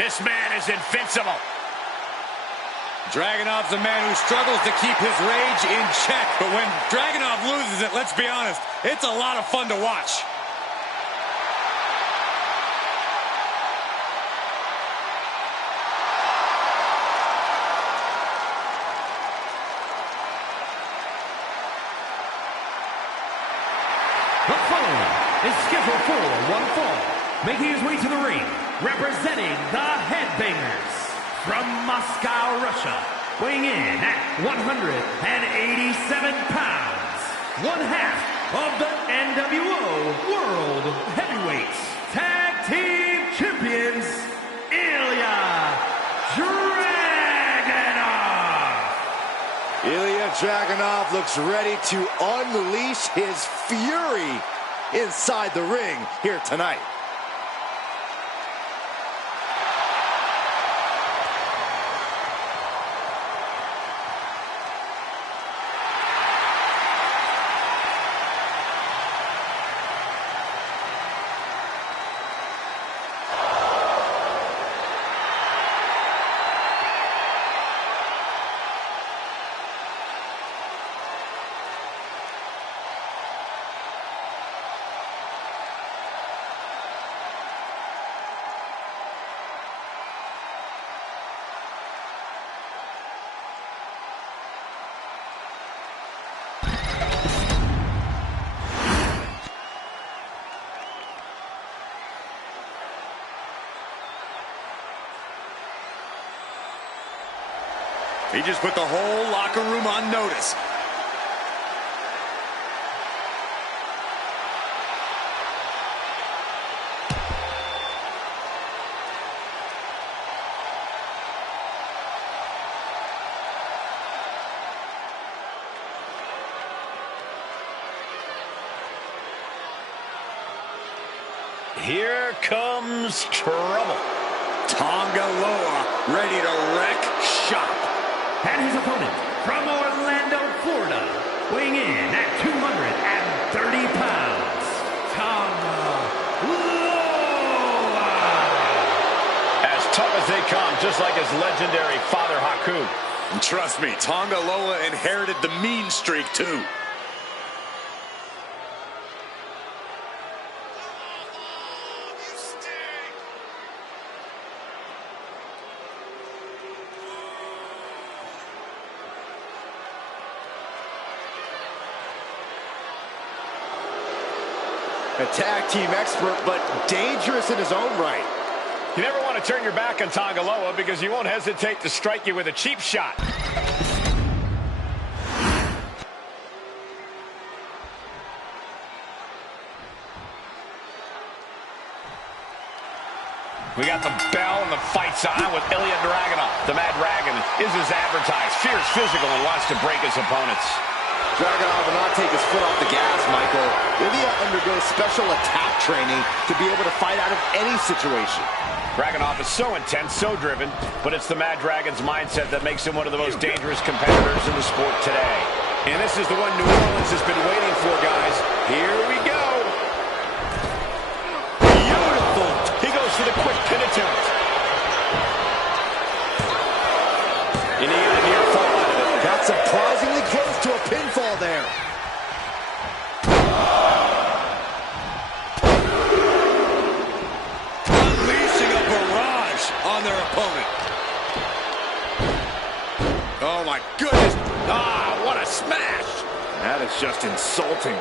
This man is invincible. Dragunov's a man who struggles to keep his rage in check. But when Dragunov loses it, let's be honest, it's a lot of fun to watch. The following is scheduled for one fall, making his way to the ring, representing the Headbangers from Moscow, Russia, weighing in at 187 pounds, one half of the NWO World Heavyweight Tag Team Champions, Ilya Dragunov. Ilya Dragunov looks ready to unleash his fury inside the ring here tonight. He just put the whole locker room on notice. Here comes trouble. Tonga Loa ready to wreck shop. And his opponent from Orlando, Florida, weighing in at 230 pounds, Tonga Loa. As tough as they come, just like his legendary father, Haku. And trust me, Tonga Loa inherited the mean streak, too. A tag team expert, but dangerous in his own right. You never want to turn your back on Tonga Loa because he won't hesitate to strike you with a cheap shot. We got the bell and the fight's on with Ilya Dragunov. The Mad Dragon is as advertised, fierce, physical, and wants to break his opponents. Dragunov will not take his foot off the gas, Michael. Ilya undergoes special attack training to be able to fight out of any situation. Dragunov is so intense, so driven, but it's the Mad Dragon's mindset that makes him one of the most dangerous competitors in the sport today. And this is the one New Orleans has been waiting for, guys. Here we go. Beautiful. He goes for the quick pin attempt. And he got a near fall out of it. Got surprisingly close to a pinfall there. Unleashing a barrage on their opponent. Oh, my goodness. Ah, what a smash. That is just insulting.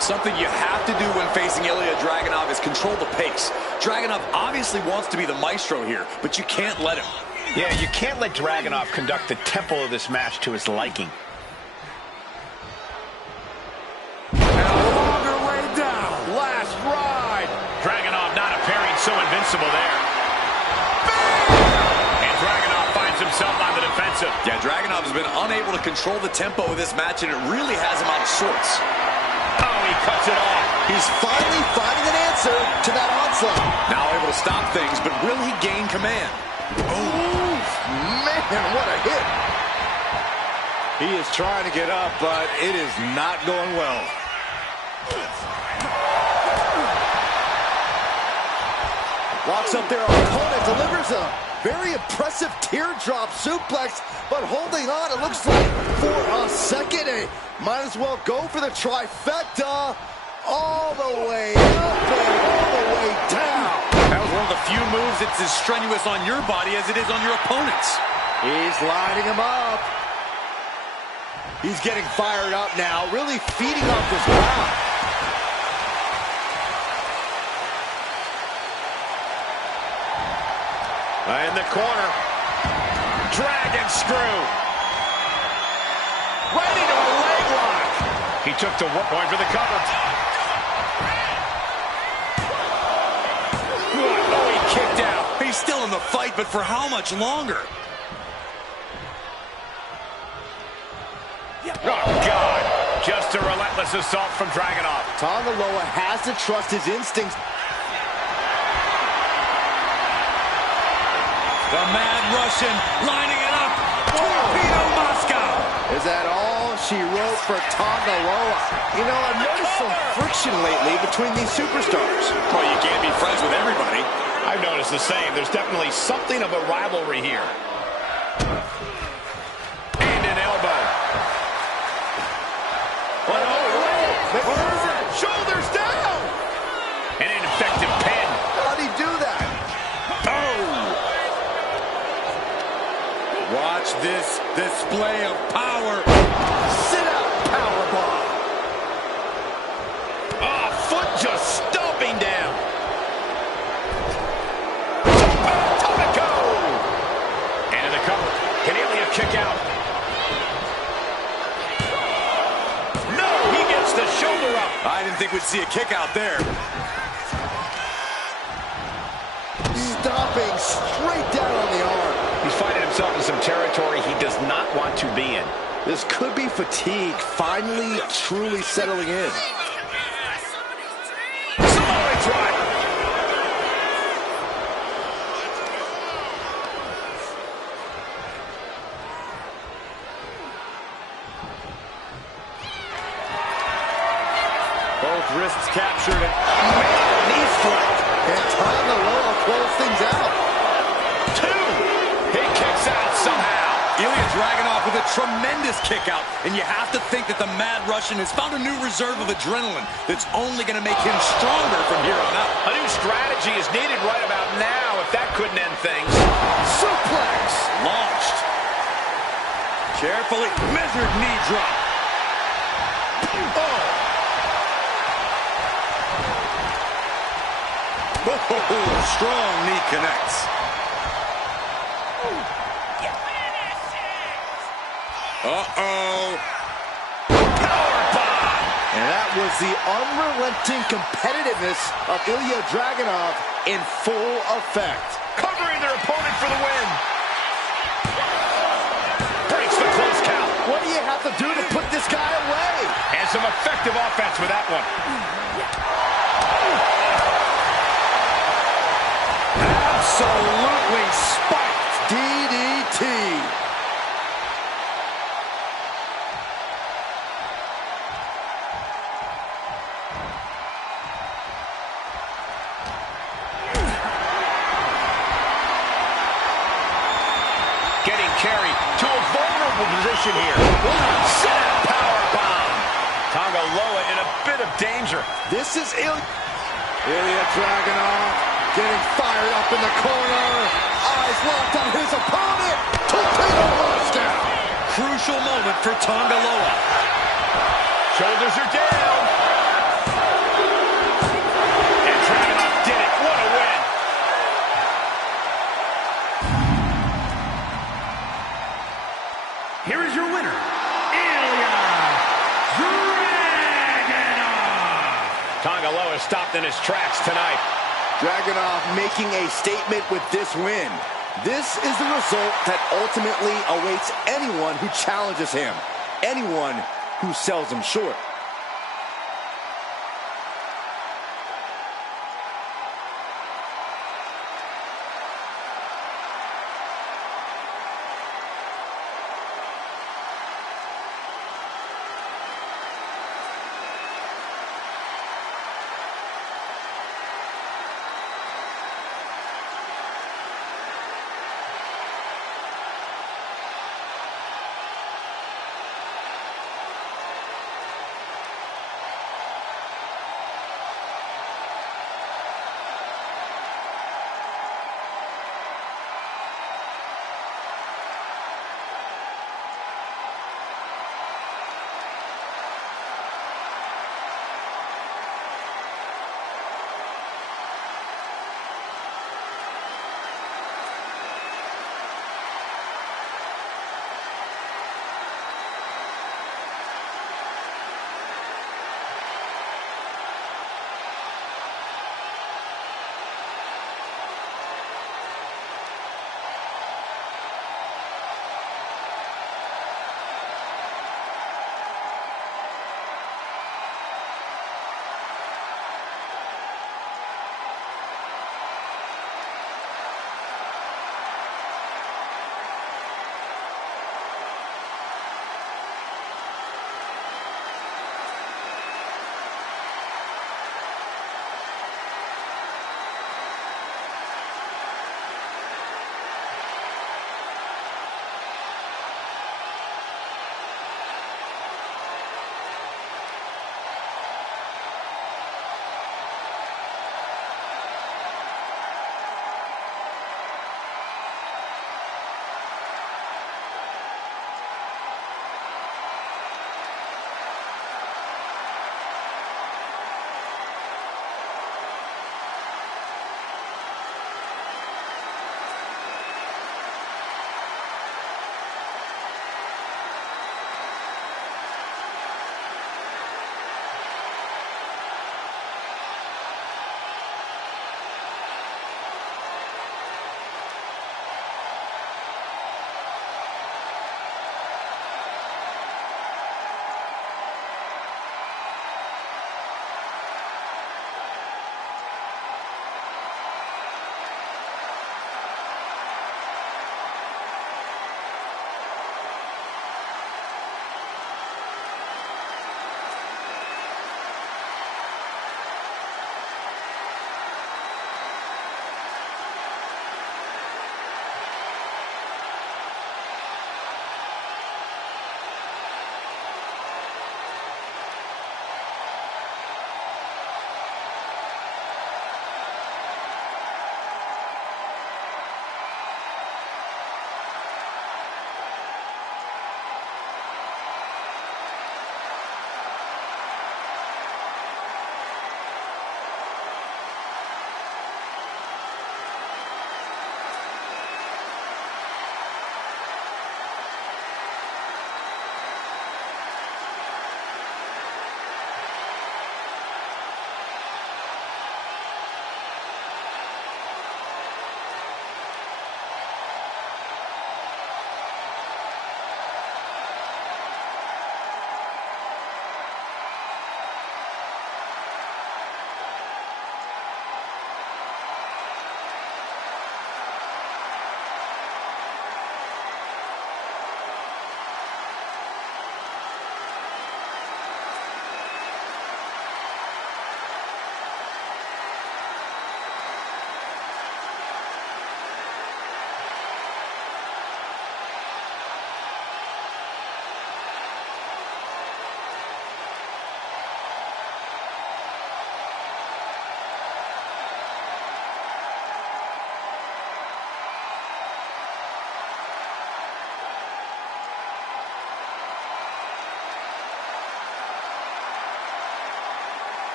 Something you have to do when facing Ilya Dragunov is control the pace. Dragunov obviously wants to be the maestro here, but you can't let him. Yeah, you can't let Dragunov conduct the tempo of this match to his liking. And a longer way down. Last ride. Dragunov not appearing so invincible there. And Dragunov finds himself on the defensive. Yeah, Dragunov has been unable to control the tempo of this match, and it really has him out of sorts. Oh, he cuts it off. He's finally finding an answer to that onslaught. Now able to stop things, but will he gain command? Oh, man, what a hit. He is trying to get up, but it is not going well. Walks up there, opponent delivers a very impressive teardrop suplex, but holding on, it looks like, for a second. Might as well go for the trifecta. All the way up and all the way down. That was one of the few moves that's as strenuous on your body as it is on your opponent's. He's lining him up. He's getting fired up now, really feeding off this crowd. In the corner. Dragon screw. Right into a leg lock. He took the point for the cover. Oh, he kicked out. He's still in the fight, but for how much longer? Oh, God. Just a relentless assault from Dragunov. Tonga Loa has to trust his instincts. The Mad Russian lining it up. Torpedo Moscow. Is that all she wrote for Tonga Loa? You know, I've noticed some friction lately between these superstars. Well, you can't be friends with everybody. I've noticed the same. There's definitely something of a rivalry here. And an elbow. Shoulders down! An ineffective pin. How'd he do that? Watch this display of power. Sit out, powerbomb. Foot just stomping down. Atomico! And in the cover. Can Ilya kick out? No, he gets the shoulder up. I didn't think we'd see a kick out there. Stomping straight down on the arm. He's finding himself in some territory he does not want to be in. This could be fatigue finally truly settling in. Samoa drive. Both wrists captured. And Knee strike. And Tonga Loa close things out. He kicks out somehow. Ilya Dragunov with a tremendous kick out. And you have to think that the Mad Russian has found a new reserve of adrenaline that's only going to make him stronger from here on out. A new strategy is needed right about now if that couldn't end things. Suplex. Launched. Carefully measured knee drop. Oh, strong knee connects. Uh-oh. Powerbomb. And that was the unrelenting competitiveness of Ilya Dragunov in full effect. Covering their opponent for the win. Breaks the close count. What do you have to do to put this guy away? And some effective offense with that one. Absolutely spiked DDT. Getting carried to a vulnerable position here. Sit-out powerbomb. Tonga Loa in a bit of danger. This is Ilya Dragunov getting fired up in the corner. Eyes locked on his opponent. Torpedo Moscow. Crucial moment for Tonga Loa. Shoulders are down. And Dragunov did it. What a win. Here is your winner, Ilya Dragunov. Tonga Loa stopped in his tracks tonight. Dragunov making a statement with this win. This is the result that ultimately awaits anyone who challenges him, anyone who sells him short.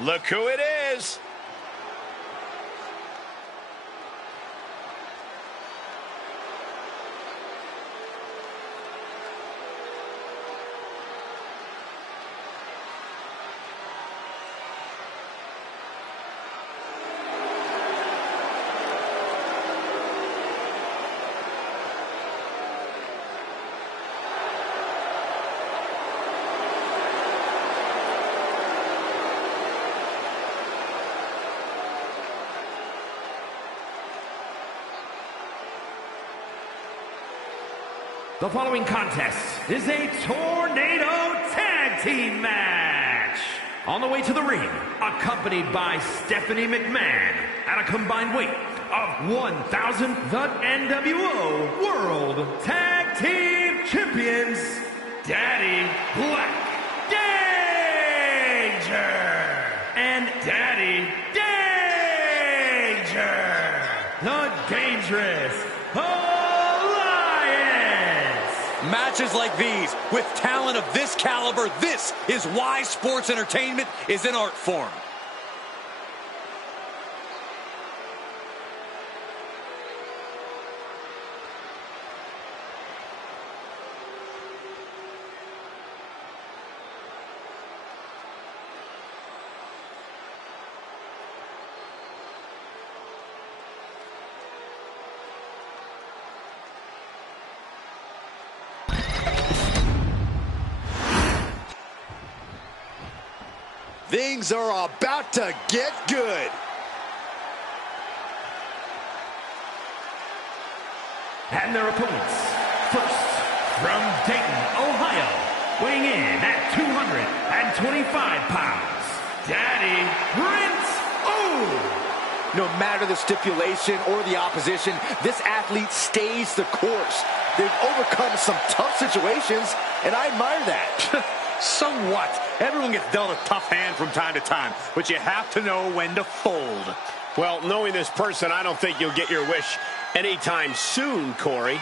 Look who it is. The following contest is a Tornado Tag Team match. On the way to the ring, accompanied by Stephanie McMahon at a combined weight of 1,000, the NWO World Tag Team Champions, Daddy Black Danger and Daddy Danger, the Dangerous Matches like these, with talent of this caliber, this is why sports entertainment is an art form. Things are about to get good. And their opponents, first, from Dayton, Ohio, weighing in at 225 pounds, Daddy Prince O. No matter the stipulation or the opposition, this athlete stays the course. They've overcome some tough situations, and I admire that. So what? Everyone gets dealt a tough hand from time to time, but you have to know when to fold. Well, knowing this person, I don't think you'll get your wish anytime soon, Corey.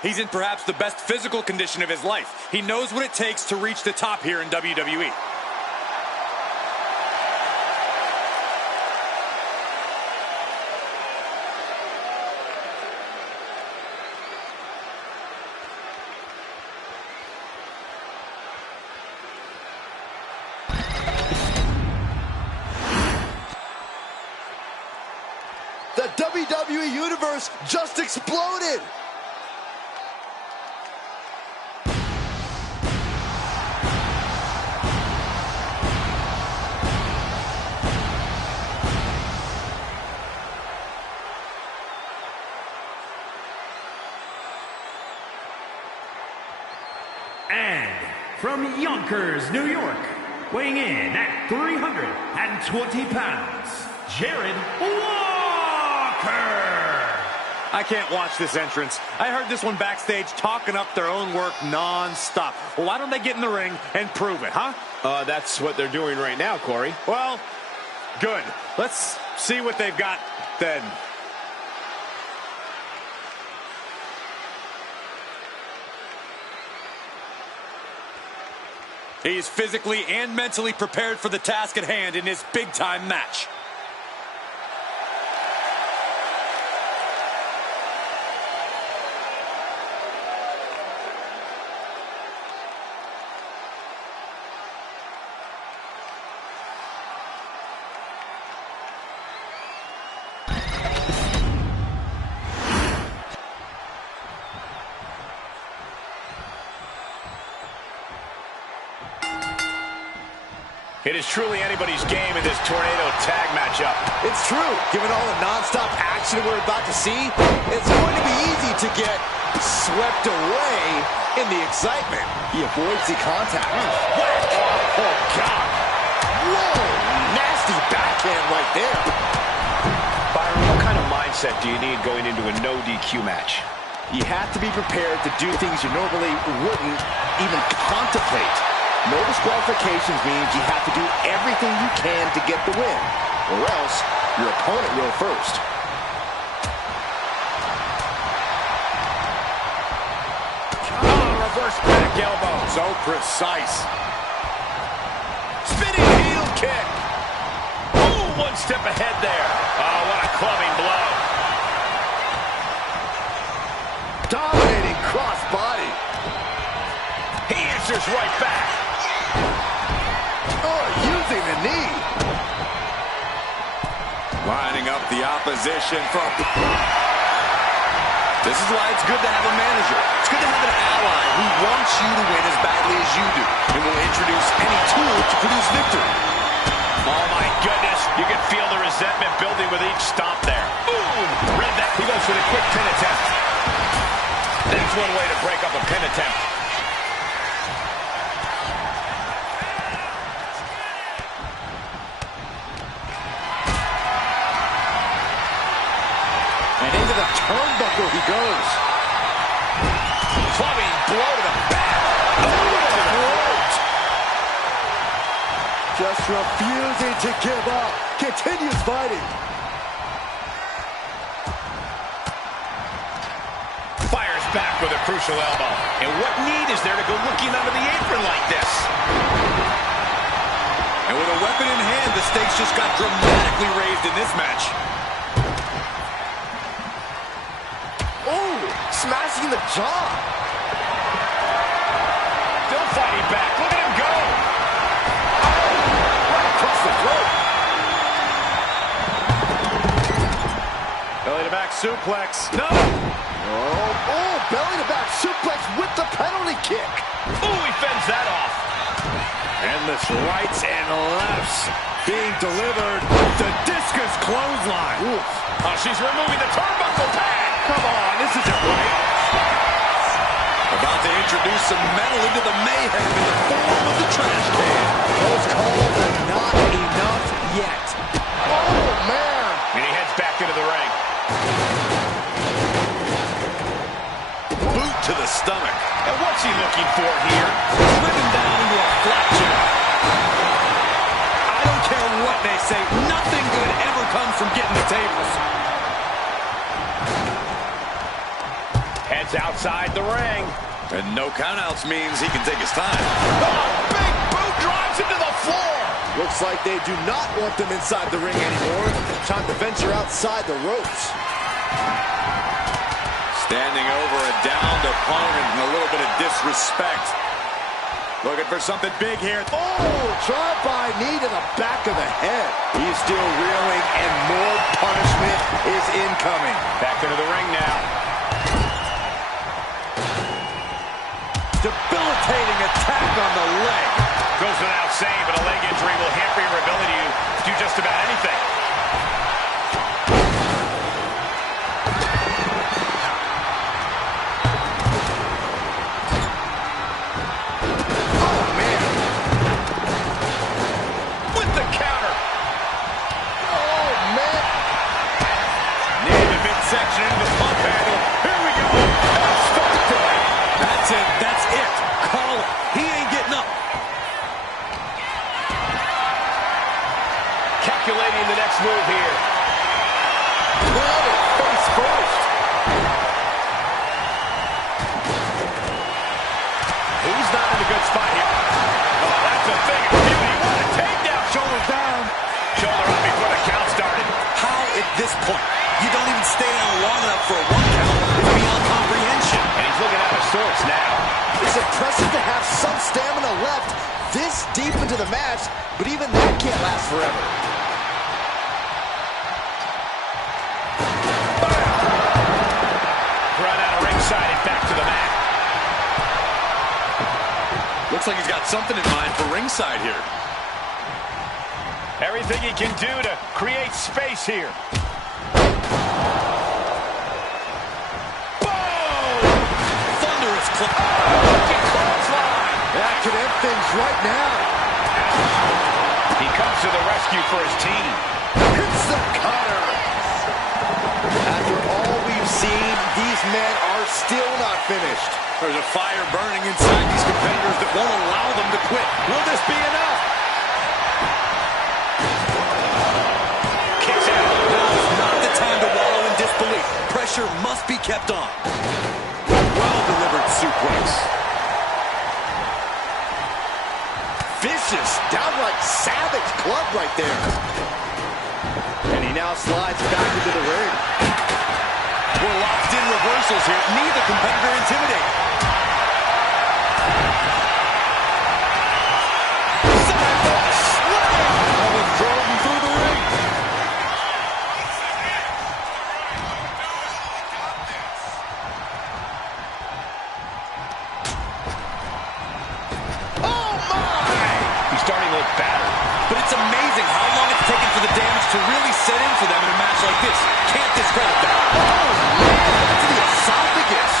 He's in perhaps the best physical condition of his life. He knows what it takes to reach the top here in WWE. The WWE Universe just exploded. And from Yonkers, New York, weighing in at 320 pounds, Jared Walker. I can't watch this entrance. I heard this one backstage talking up their own work non-stop. Well, why don't they get in the ring and prove it, huh? That's what they're doing right now, Corey. Well, good. Let's see what they've got then. He's physically and mentally prepared for the task at hand in this big-time match. It is truly anybody's game in this tornado tag matchup. It's true. Given all the non-stop action we're about to see, it's going to be easy to get swept away in the excitement. He avoids the contact. Whack! Oh, God. Whoa! Nasty backhand right there. mindset do you need going into a no DQ match? You have to be prepared to do things you normally wouldn't even contemplate. No disqualifications means you have to do everything you can to get the win, or else your opponent will first. Reverse back elbow. So precise. Spinning heel kick. Ooh, one step ahead there. Oh, what a clubbing blow. Dominating cross body. He answers right back. Oh, using the knee. Lining up the opposition from... This is why it's good to have a manager. It's good to have an ally who wants you to win as badly as you do and will introduce any tool to produce victory. Oh, my goodness. You can feel the resentment building with each stomp there. Boom! Read that. He goes for the quick pin attempt. That's one way to break up a pin attempt. And into the turnbuckle he goes. Clubbing blow to the back. Just refusing to give up. Continues fighting. Fires back with a crucial elbow. And what need is there to go looking under the apron like this? And with a weapon in hand, the stakes just got dramatically raised in this match. Oh, smashing the jaw. Still fighting back. Look at him go. Right across the throat. Belly to back suplex. No! Oh, belly to back suplex with the penalty kick. Ooh, he fends that off. Endless rights and lefts being delivered. The discus clothesline. Oof. Oh, she's removing the turnbuckle pad. Come on, this isn't right. About to introduce some metal into the mayhem in the form of the trash can. Those calls are not enough yet. Oh, man. And he heads back into the ring. Boot to the stomach. And what's he looking for here? Driven down into a flat chair. I don't care what they say. Nothing good ever comes from getting the tables. Heads outside the ring. And no countouts means he can take his time. Oh, big boot drives into the floor. Looks like they do not want them inside the ring anymore. Time to venture outside the ropes. Standing over a downed opponent and a little bit of disrespect. Looking for something big here. Oh, drive-by knee to the back of the head. He's still reeling, and more punishment is incoming. Back into the ring now. Debilitating attack on the leg. Goes without saying, but a leg injury will hamper your ability to do just about anything. Oh, man. With the counter. Oh, man. Knee to the midsection into the pump handle. Here we go. That's it. That's it. Call it. He ain't getting up. Calculating the next move here. Planted face first. He's not in a good spot here. Oh, that's a thing of beauty. What a takedown. Shoulder down. Shoulder up before the count started. How at this point you don't even stay down long enough for a 1 count is beyond comprehension. And he's looking out of sorts now. It's impressive to have some stamina left this deep into the match, but even that can't last forever. Run out of ringside and back to the mat. Looks like he's got something in mind for ringside here. Everything he can do to create space here. Thunderous club. That could end things right now. He comes to the rescue for his team. Hits the cutter. seen, these men are still not finished. There's a fire burning inside these competitors that won't allow them to quit. Will this be enough? Kicks out. Now is not the time to wallow in disbelief. Pressure must be kept on. Well-delivered suplex. Vicious, downright savage club right there. And he now slides back into the ring. We're locked in reversals here. Neither competitor intimidating. Sidewalk slam! Almost drove him through the ring. Oh my! He's starting to look battered. But it's amazing how long it's taken for the damage to really set in for them in a match like this. Can't discredit that. Oh man, to the esophagus.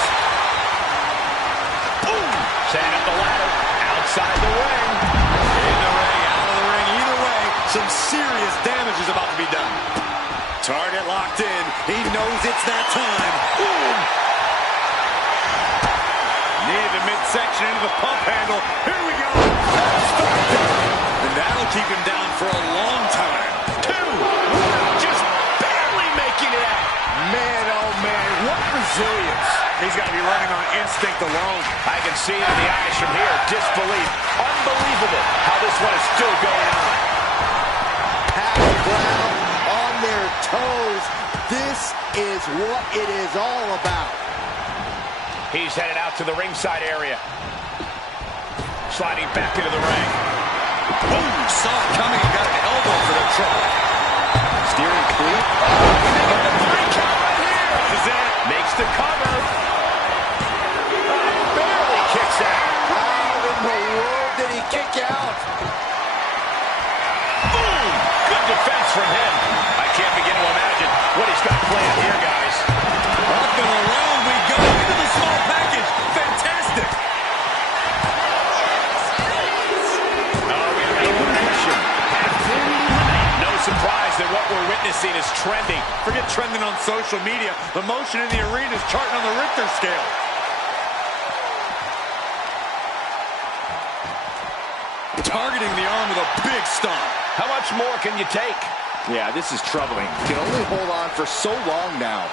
Boom! Setting up the ladder. Outside the ring. In the ring, out of the ring, either way, some serious damage is about to be done. Target locked in. He knows it's that time. Boom! Knee to the midsection into the pump handle. Here we go. And that'll keep him down for a long time. 2, 1, just barely making it out. Man, oh man, what resilience. He's got to be running on instinct alone. I can see it in the eyes from here. Disbelief. Unbelievable how this one is still going on. Half the ground on their toes. This is what it is all about. He's headed out to the ringside area. Sliding back into the ring. Boom! Saw it coming and got an elbow for the trouble. Steering clean. The 3 count right here. This is it. Makes the cover. Barely kicks out. How in the world did he kick out? Boom! Good defense from him. I can't begin to imagine what he's got planned here, guys. Up and around we go into the small package. Fantastic. Oh, we have an elimination. No surprise that what we're witnessing is trending. Forget trending on social media. The motion in the arena is charting on the Richter scale. Targeting the arm with a big stomp. How much more can you take? Yeah, this is troubling. Can only hold on for so long now.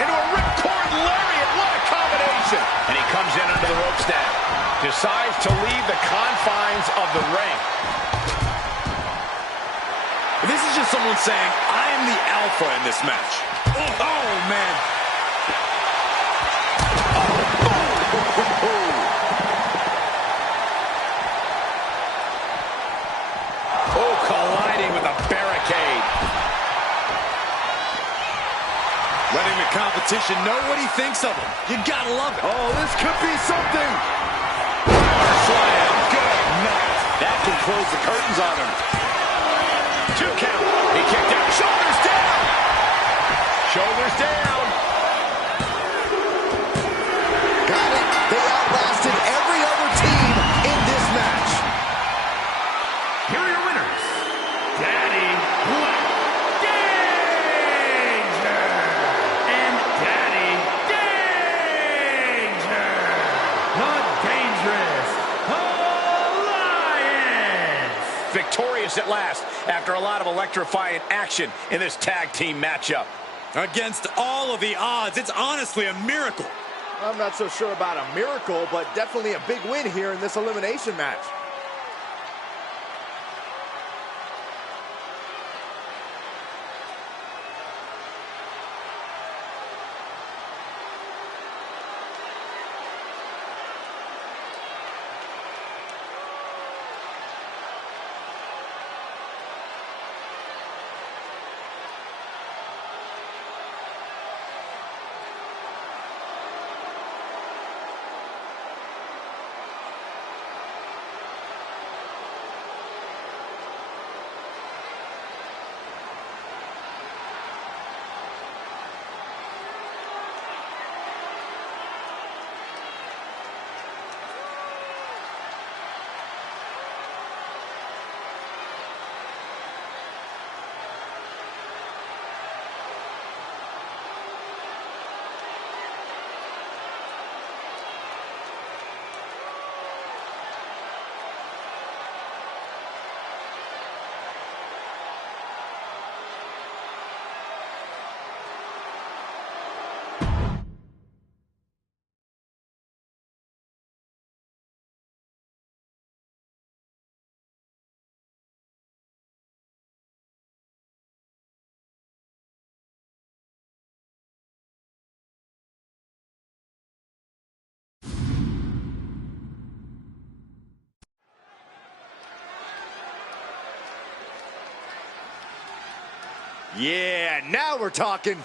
Into a ripcord lariat. What a combination. And he comes in under the ropes now. Decides to leave the confines of the ring. This is just someone saying, I am the alpha in this match. Oh, man. Oh, colliding with a barricade. Letting the competition know what he thinks of him. You gotta love it. Oh, this could be something. Slam. Good night. That can close the curtains on him. 2 count. He kicked out. Shoulders down. Shoulders down. Got it. They outlasted every other team in this match. Here are your winners, Daddy Black Danger and Daddy Danger, the Dangerous Alliance. Victorious at last after a lot of electrifying action in this tag team matchup. Against all of the odds, it's honestly a miracle. I'm not so sure about a miracle, but definitely a big win here in this elimination match. Yeah, now we're talking.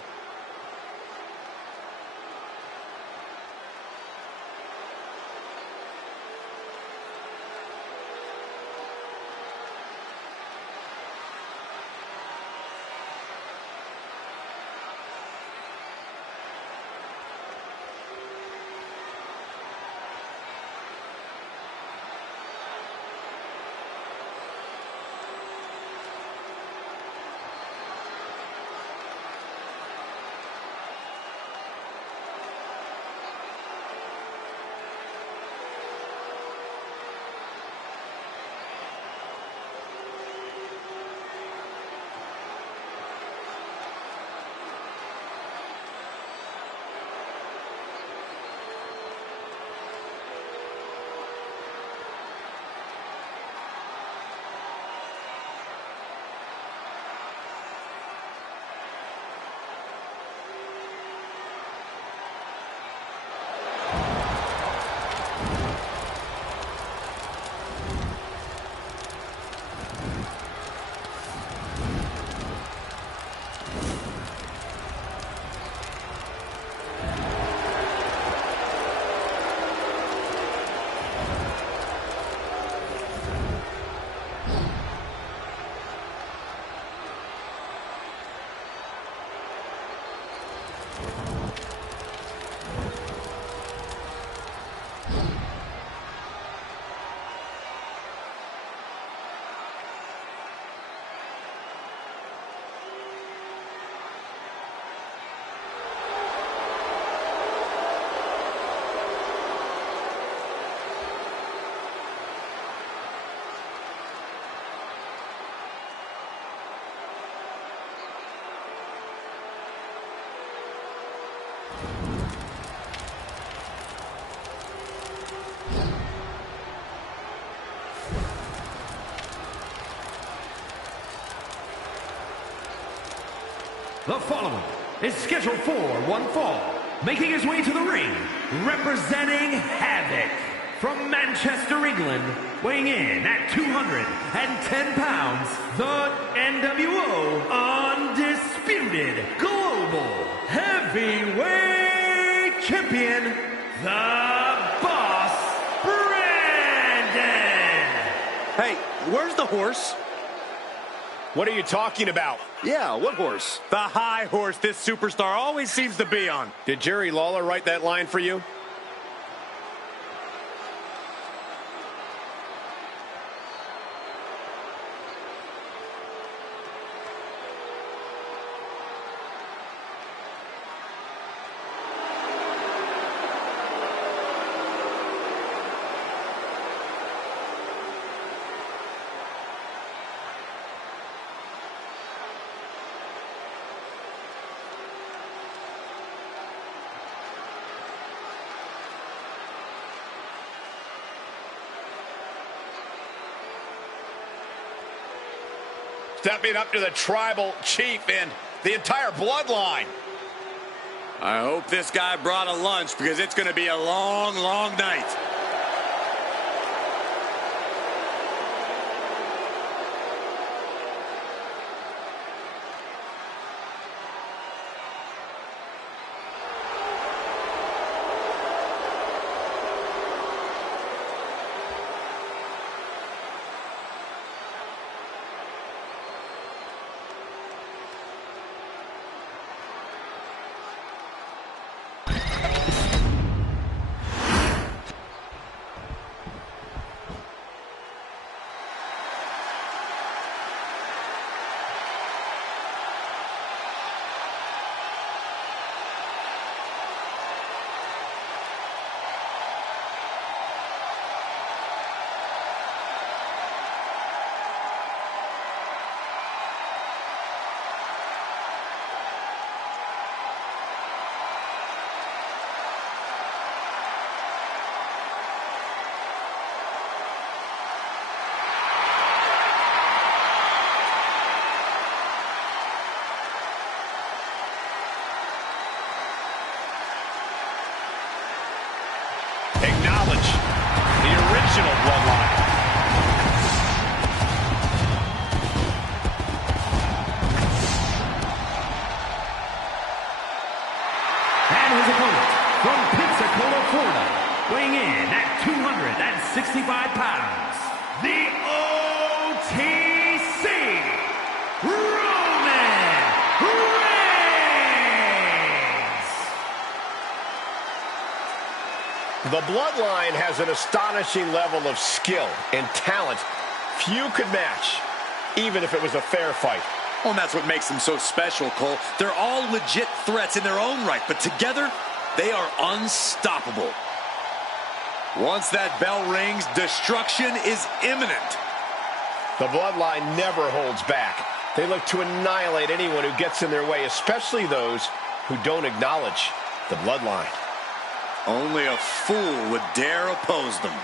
The following is scheduled for one fall, making his way to the ring, representing Havoc from Manchester, England, weighing in at 210 pounds, the NWO Undisputed Global Heavyweight Champion, the Boss Brandon. Hey, where's the horse? What are you talking about? Yeah, what horse? The high horse this superstar always seems to be on. Did Jerry Lawler write that line for you? Stepping up to the tribal chief and the entire bloodline. I hope this guy brought a lunch because it's going to be a long, long night. Acknowledge the original bloodline. from Pensacola, Florida, weighing in at 265 pounds, the OTC, Roman Reigns! The Bloodline has an astonishing level of skill and talent few could match, even if it was a fair fight. Well, and that's what makes them so special, Cole. They're all legit threats in their own right, but together, they are unstoppable. Once that bell rings, destruction is imminent. The Bloodline never holds back. They look to annihilate anyone who gets in their way, especially those who don't acknowledge the Bloodline. Only a fool would dare oppose them.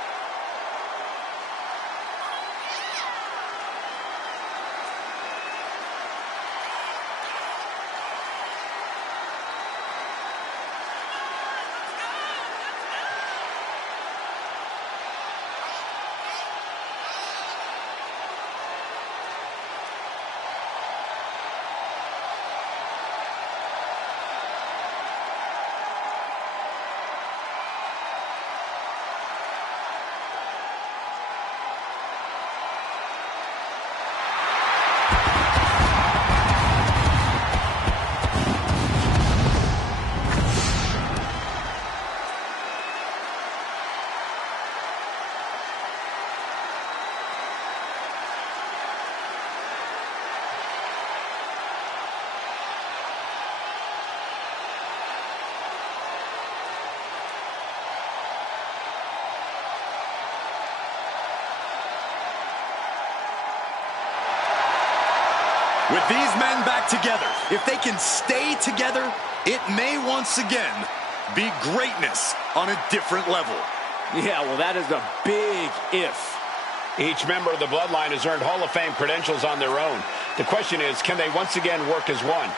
With these men back together, if they can stay together, it may once again be greatness on a different level. Yeah, well, that is a big if. Each member of the Bloodline has earned Hall of Fame credentials on their own. The question is, can they once again work as one?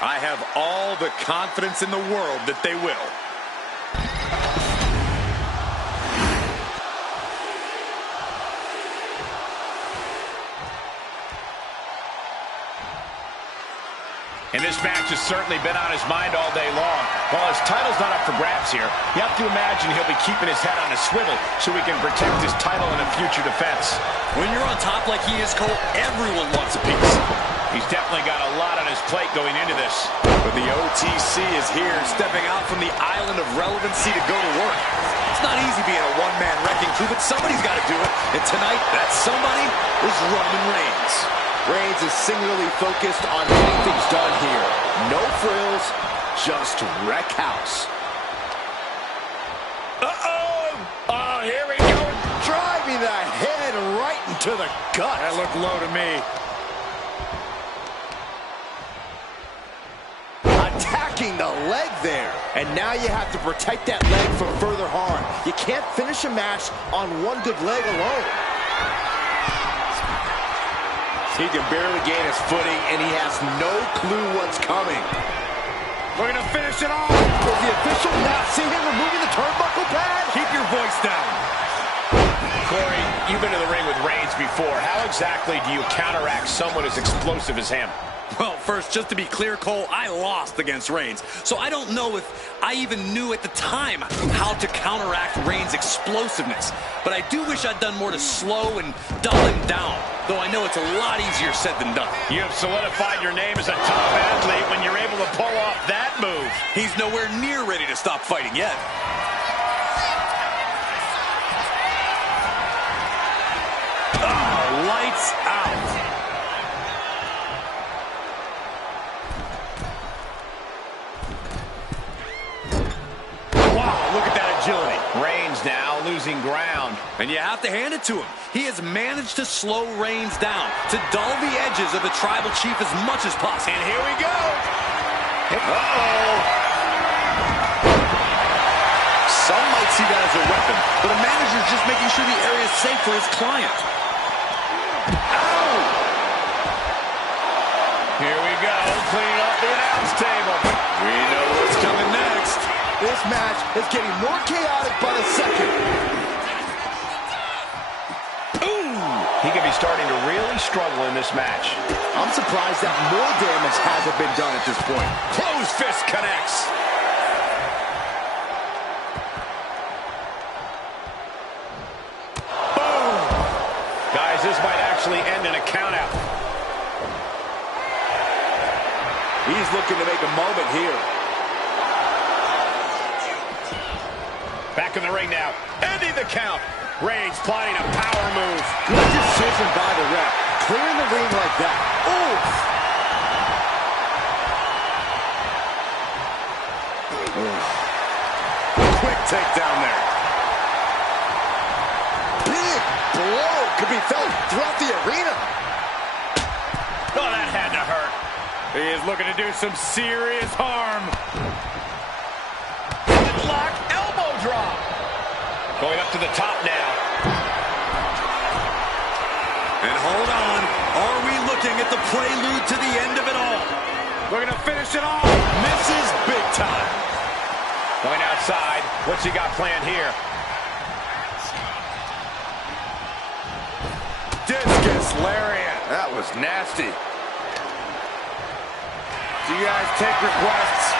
I have all the confidence in the world that they will. And this match has certainly been on his mind all day long. While his title's not up for grabs here, you have to imagine he'll be keeping his head on a swivel so he can protect his title in a future defense. When you're on top like he is, Cole, everyone wants a piece. He's definitely got a lot on his plate going into this. But the OTC is here, stepping out from the island of relevancy to go to work. It's not easy being a one-man wrecking crew, but somebody's got to do it. And tonight, that somebody is Roman Reigns. Reigns is singularly focused on getting things done here. No frills, just wreck house. Uh-oh! Oh, here we go. Driving the head right into the gut. That looked low to me. Attacking the leg there. And now you have to protect that leg from further harm. You can't finish a match on one good leg alone. He can barely gain his footing, and he has no clue what's coming. Looking to finish it off. Does the official not see him removing the turnbuckle pad? Keep your voice down. Corey, you've been in the ring with Reigns before. How exactly do you counteract someone as explosive as him? Well, first, just to be clear, Cole, I lost against Reigns. So I don't know if I even knew at the time how to counteract Reigns' explosiveness. But I do wish I'd done more to slow and dull him down. Though I know it's a lot easier said than done. You have solidified your name as a top athlete when you're able to pull off that move. He's nowhere near ready to stop fighting yet. Oh, lights out. Look at that agility. Reigns now losing ground. And you have to hand it to him. He has managed to slow Reigns down, to dull the edges of the Tribal Chief as much as possible. And here we go. Uh-oh. Some might see that as a weapon, but a manager's just making sure the area is safe for his client. Ow! Here we go, cleaning up the announce table. We know what's coming next. This match is getting more chaotic by the second. Boom! He could be starting to really struggle in this match. I'm surprised that more damage hasn't been done at this point. Closed fist connects. countout. He's looking to make a moment here. Back in the ring now. Ending the count. Reigns plotting a power move. Good decision by the ref. Clearing the ring like that. Oof. Quick takedown there. Big blow could be felt throughout the arena. Oh, that had to hurt. He is looking to do some serious harm. Headlock, elbow drop. Going up to the top now. And hold on. Are we looking at the prelude to the end of it all? Looking to finish it off. Misses big time. Going outside. What's he got planned here? Discus lariat. That was nasty. Do you guys take requests?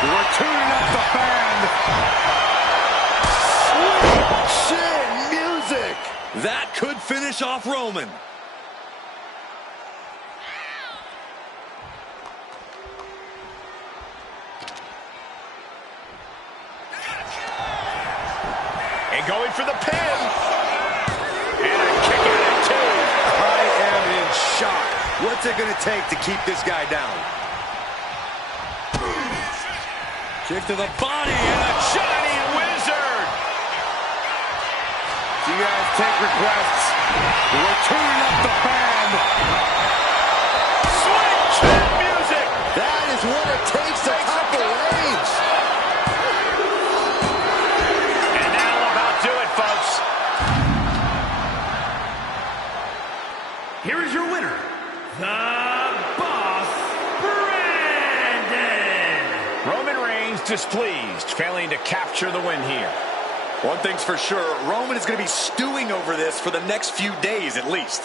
We're tuning up the band. Sweet chin music. That could finish off Roman. And going for the pin. And a kick out at two. I am in shock. What's it going to take to keep this guy down? Kick to the body and a Shining Wizard. Do you guys take requests? We're tuning up the band. Sweet chin music. That is what it takes to topple Reigns. And that'll about do it, folks. Here is your winner, the Boss, Brandon. Roman Reigns displeased, failing to capture the win here. One thing's for sure, Roman is going to be stewing over this for the next few days at least.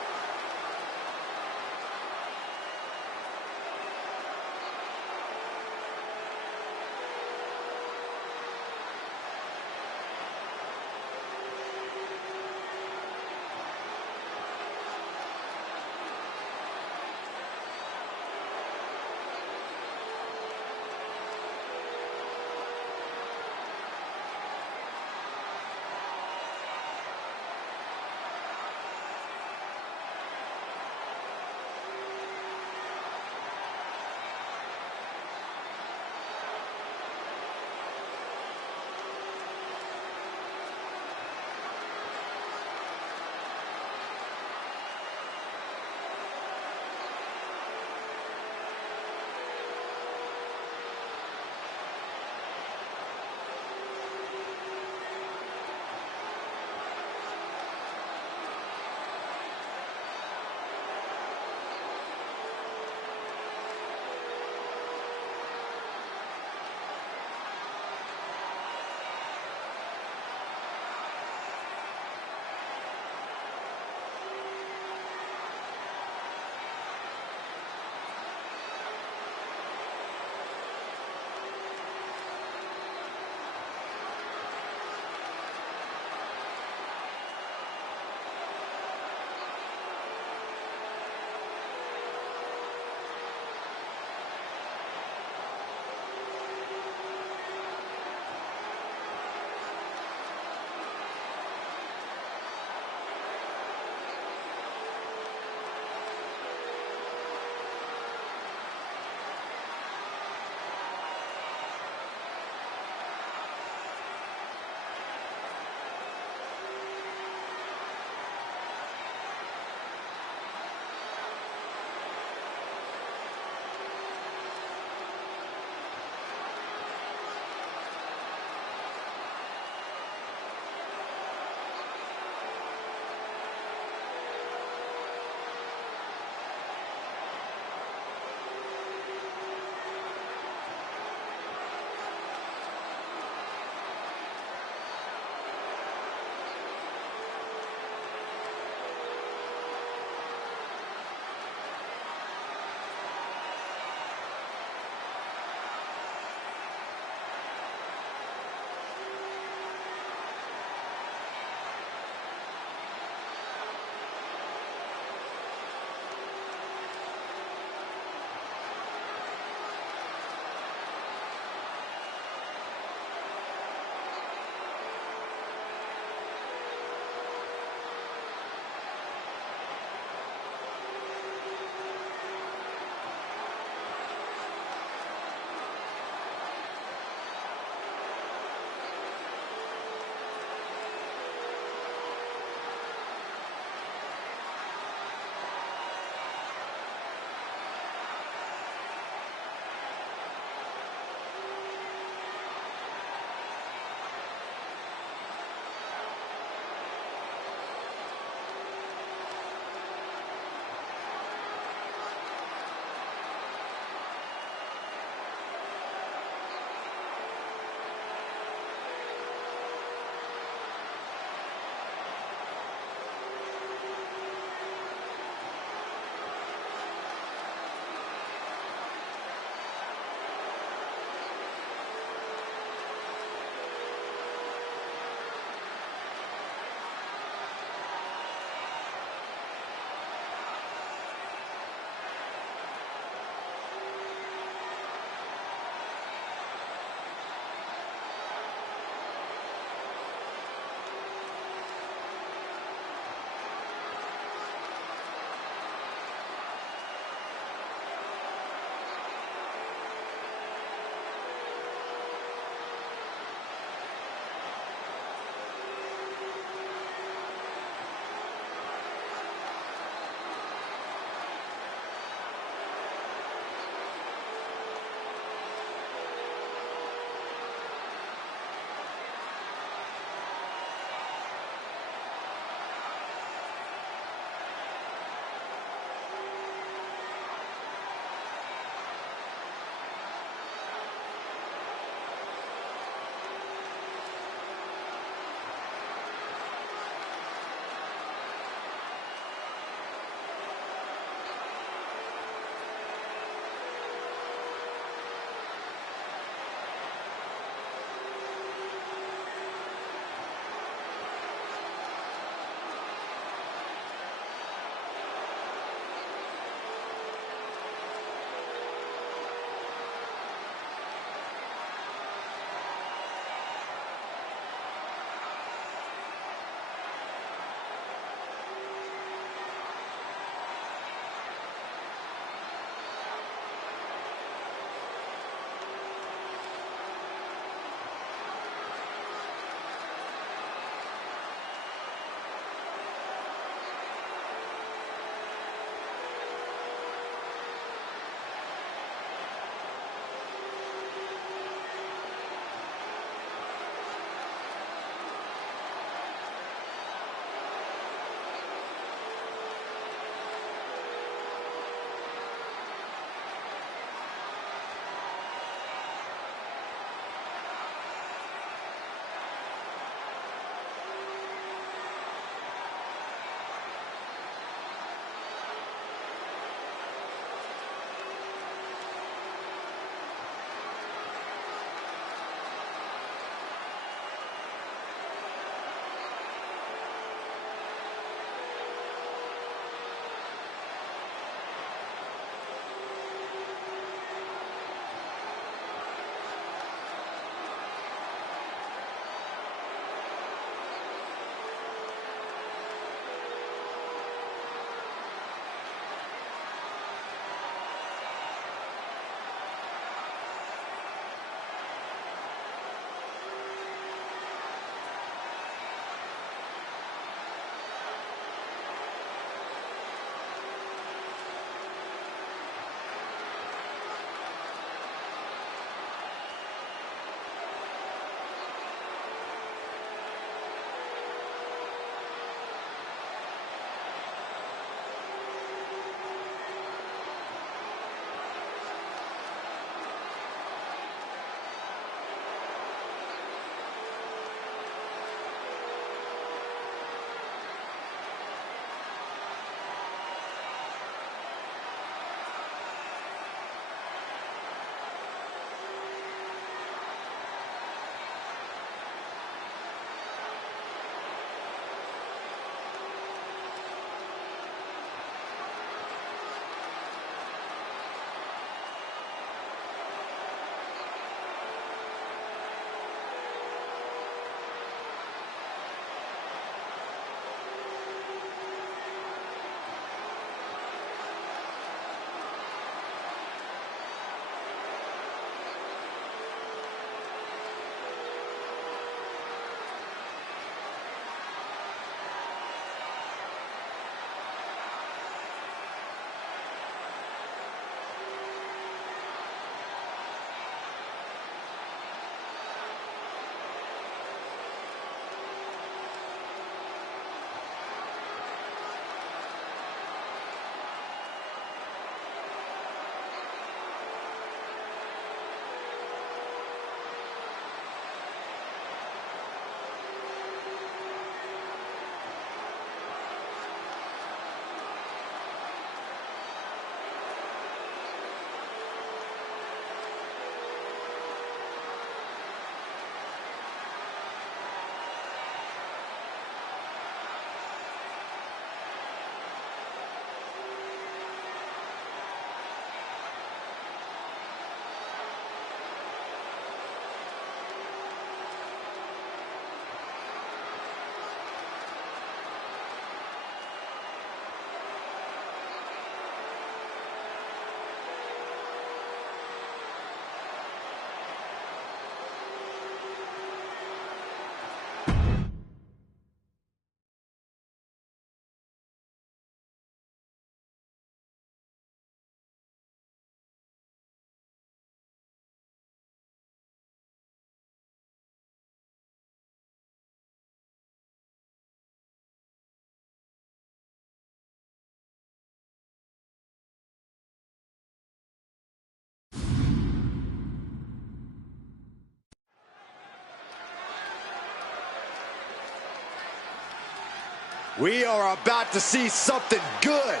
We are about to see something good.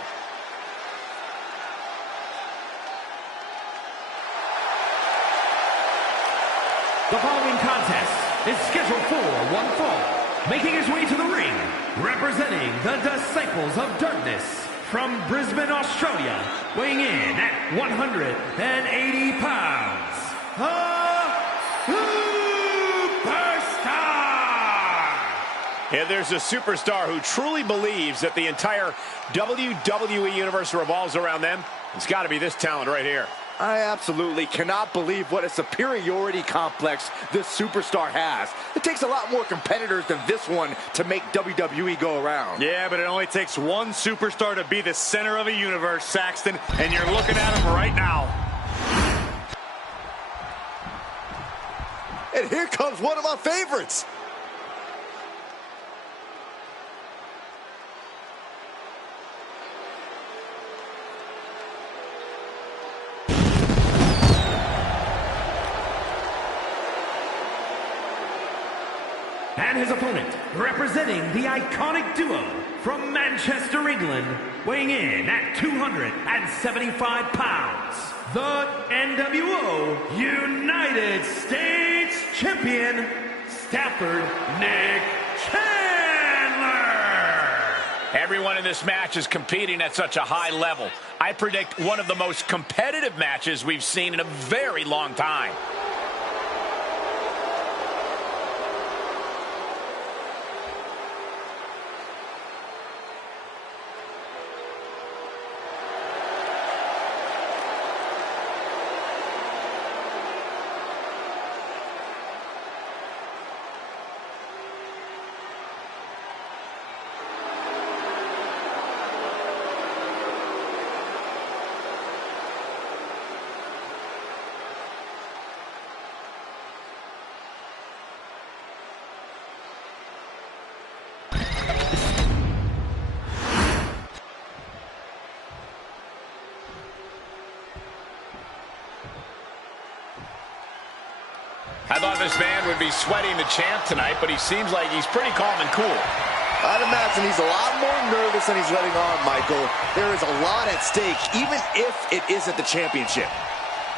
The following contest is scheduled for one fall. Making his way to the ring, representing the Disciples of Darkness from Brisbane, Australia, weighing in at 180 pounds, the Superstar! Yeah, there's a superstar who truly believes that the entire WWE Universe revolves around them. It's got to be this talent right here. I absolutely cannot believe what a superiority complex this superstar has. It takes a lot more competitors than this one to make WWE go around. Yeah, but it only takes one superstar to be the center of a universe, Saxton, and you're looking at him right now. And here comes one of my favorites. And his opponent, representing the iconic duo from Manchester, England, weighing in at 275 pounds, the NWO United States Champion, Stafford Nick Chandler! Everyone in this match is competing at such a high level. I predict one of the most competitive matches we've seen in a very long time. I thought this man would be sweating the champ tonight, but he seems like he's pretty calm and cool. I'd imagine he's a lot more nervous than he's letting on, Michael. There is a lot at stake, even if it isn't the championship.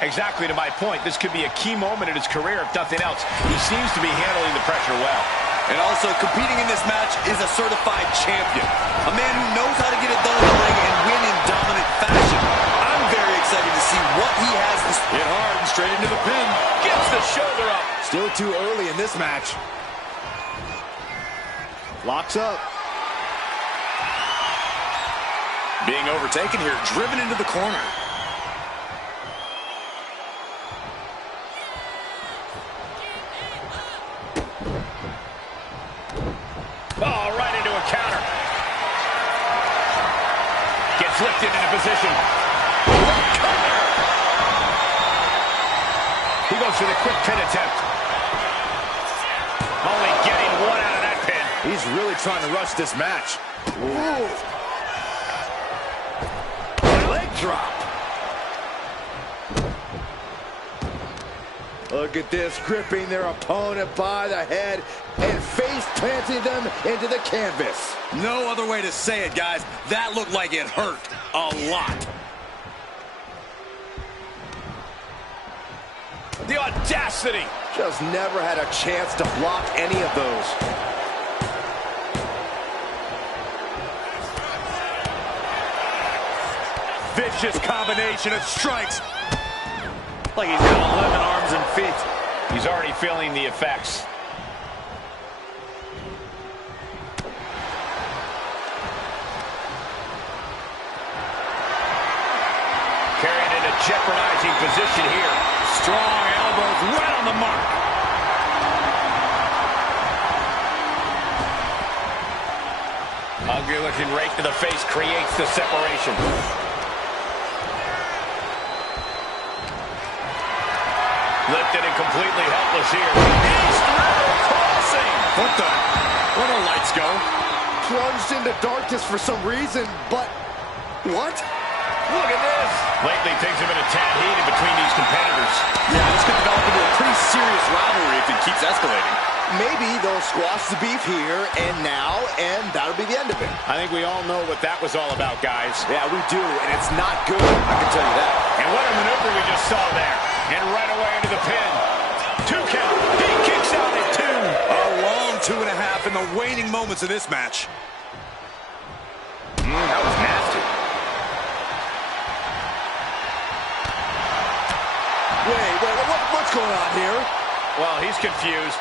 Exactly to my point. This could be a key moment in his career, if nothing else. He seems to be handling the pressure well. And also, competing in this match is a certified champion. A man who knows how to get it done in the ring and win in dominant fashion. I'm very excited to see what he has to Hit hard and straight into the pin. Gets the shoulder up. Still too early in this match. Locks up. being overtaken here, driven into the corner. Oh, right into a counter. Gets lifted into position. Cover. He goes for the quick pin attempt. Only getting one out of that pin. He's really trying to rush this match. Ooh. Leg drop. Look at this, gripping their opponent by the head and face planting them into the canvas. No other way to say it, guys. That looked like it hurt a lot. The audacity. Just never had a chance to block any of those. Vicious combination of strikes. Like he's got 11 arms and feet. He's already feeling the effects. Carried in a jeopardizing position here. Strong elbows right on the mark. Ugly looking rake to the face creates the separation. Lifted and completely helpless here. East River crossing. Where do lights go? Plunged into darkness for some reason, but what? Look at this. Lately, things have been a tad heated between these competitors. Yeah, this could develop into a pretty serious rivalry if it keeps escalating. maybe they'll squash the beef here and now, and that'll be the end of it. I think we all know what that was all about, guys. Yeah, we do, and it's not good, I can tell you that. And what a maneuver we just saw there. And right away into the pin. 2 count. He kicks out at 2. A long 2.5 in the waning moments of this match. That was nasty. What's going on here? Well, he's confused.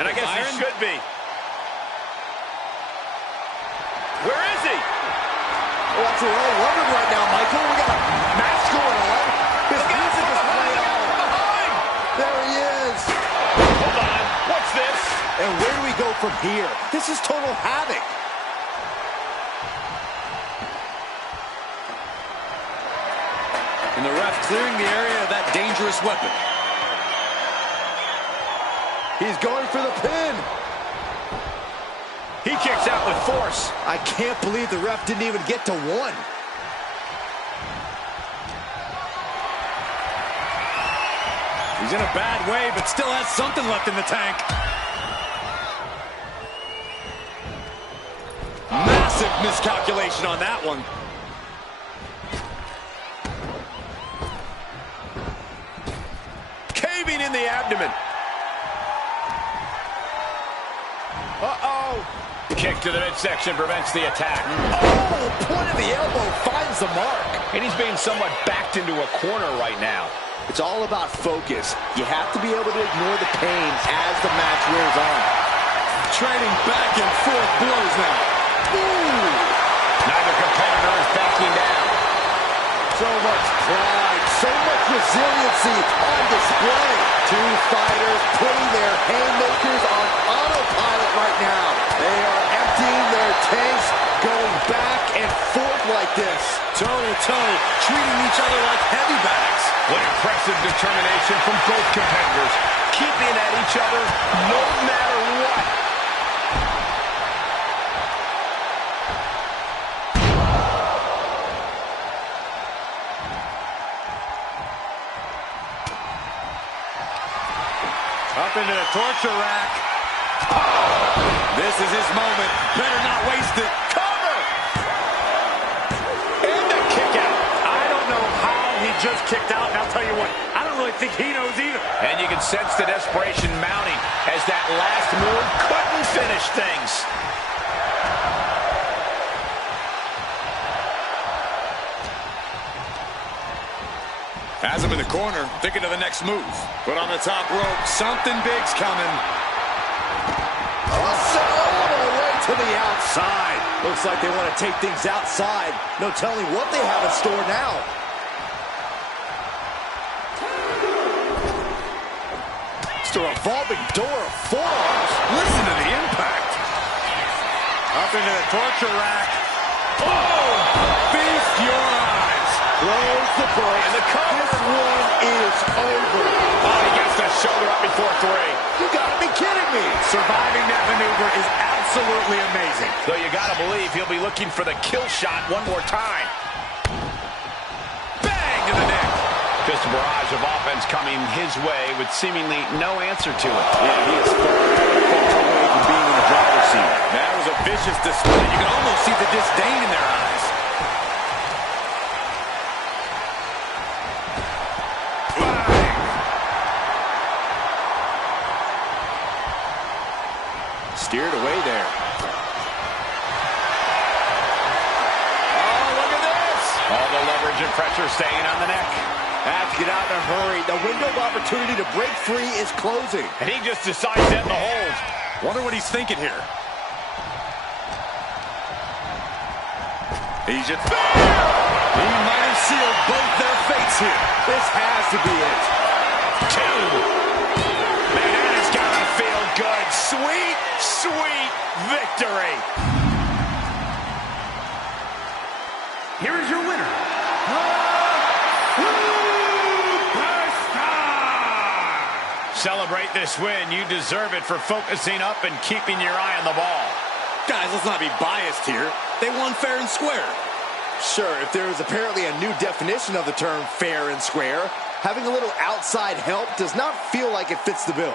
And I guess he should be. Where is he? Well, that's what we're all wondering right now, Michael. We got a match going on. His music is playing on. There he is. Hold on. What's this? And where do we go from here? This is total havoc. And the ref clearing the area of that dangerous weapon. He's going for the pin. He kicks out with force. I can't believe the ref didn't even get to 1. He's in a bad way, but still has something left in the tank. Massive miscalculation on that one. Caving in the abdomen. Uh-oh. Kick to the midsection prevents the attack. Oh, point of the elbow finds the mark. And he's being somewhat backed into a corner right now. It's all about focus. You have to be able to ignore the pain as the match wears on. Trading back and forth blows now. Ooh. Neither competitor is backing down. So much pride, so much resiliency on display. Two fighters putting their haymakers on autopilot right now. They are emptying their tanks, going back and forth like this. Toe-to-toe, treating each other like heavy bags. What impressive determination from both competitors. Keeping at each other no matter what. Up into the torture rack. This is his moment. Better not waste it. Cover! And a kick out. I don't know how he just kicked out, and I'll tell you what, I don't really think he knows either. And you can sense the desperation mounting as that last move couldn't finish things. Has him in the corner, thinking of the next move. But on the top rope, something big's coming. All the way to the outside. Looks like they want to take things outside. No telling what they have in store now. It's a revolving door of forearms. Listen to the impact. Up into the torture rack. Oh! Feast your eyes. Close the book. And the cover. This one is over. Oh, he gets the shoulder up before 3. You gotta be kidding me. Surviving that maneuver is absolutely amazing. Though you gotta believe he'll be looking for the kill shot one more time. Bang to the neck. Just a barrage of offense coming his way with seemingly no answer to it. Yeah, he is far away from being in the driver's seat. That was a vicious display. You can almost see the disdain in their eyes. Steered away there. Oh, look at this. All the leverage and pressure staying on the neck. Have to get out in a hurry. The window of opportunity to break free is closing. And he just decides to end the hold. Wonder what he's thinking here. He's just... He might have sealed both their fates here. This has to be it. 2. Man, that has gotta feel good. Sweet, sweet victory. Here is your winner, Celebrate this win. You deserve it for focusing up and keeping your eye on the ball. Guys, let's not be biased here. They won fair and square. Sure, if there is apparently a new definition of the term fair and square, having a little outside help does not feel like it fits the bill.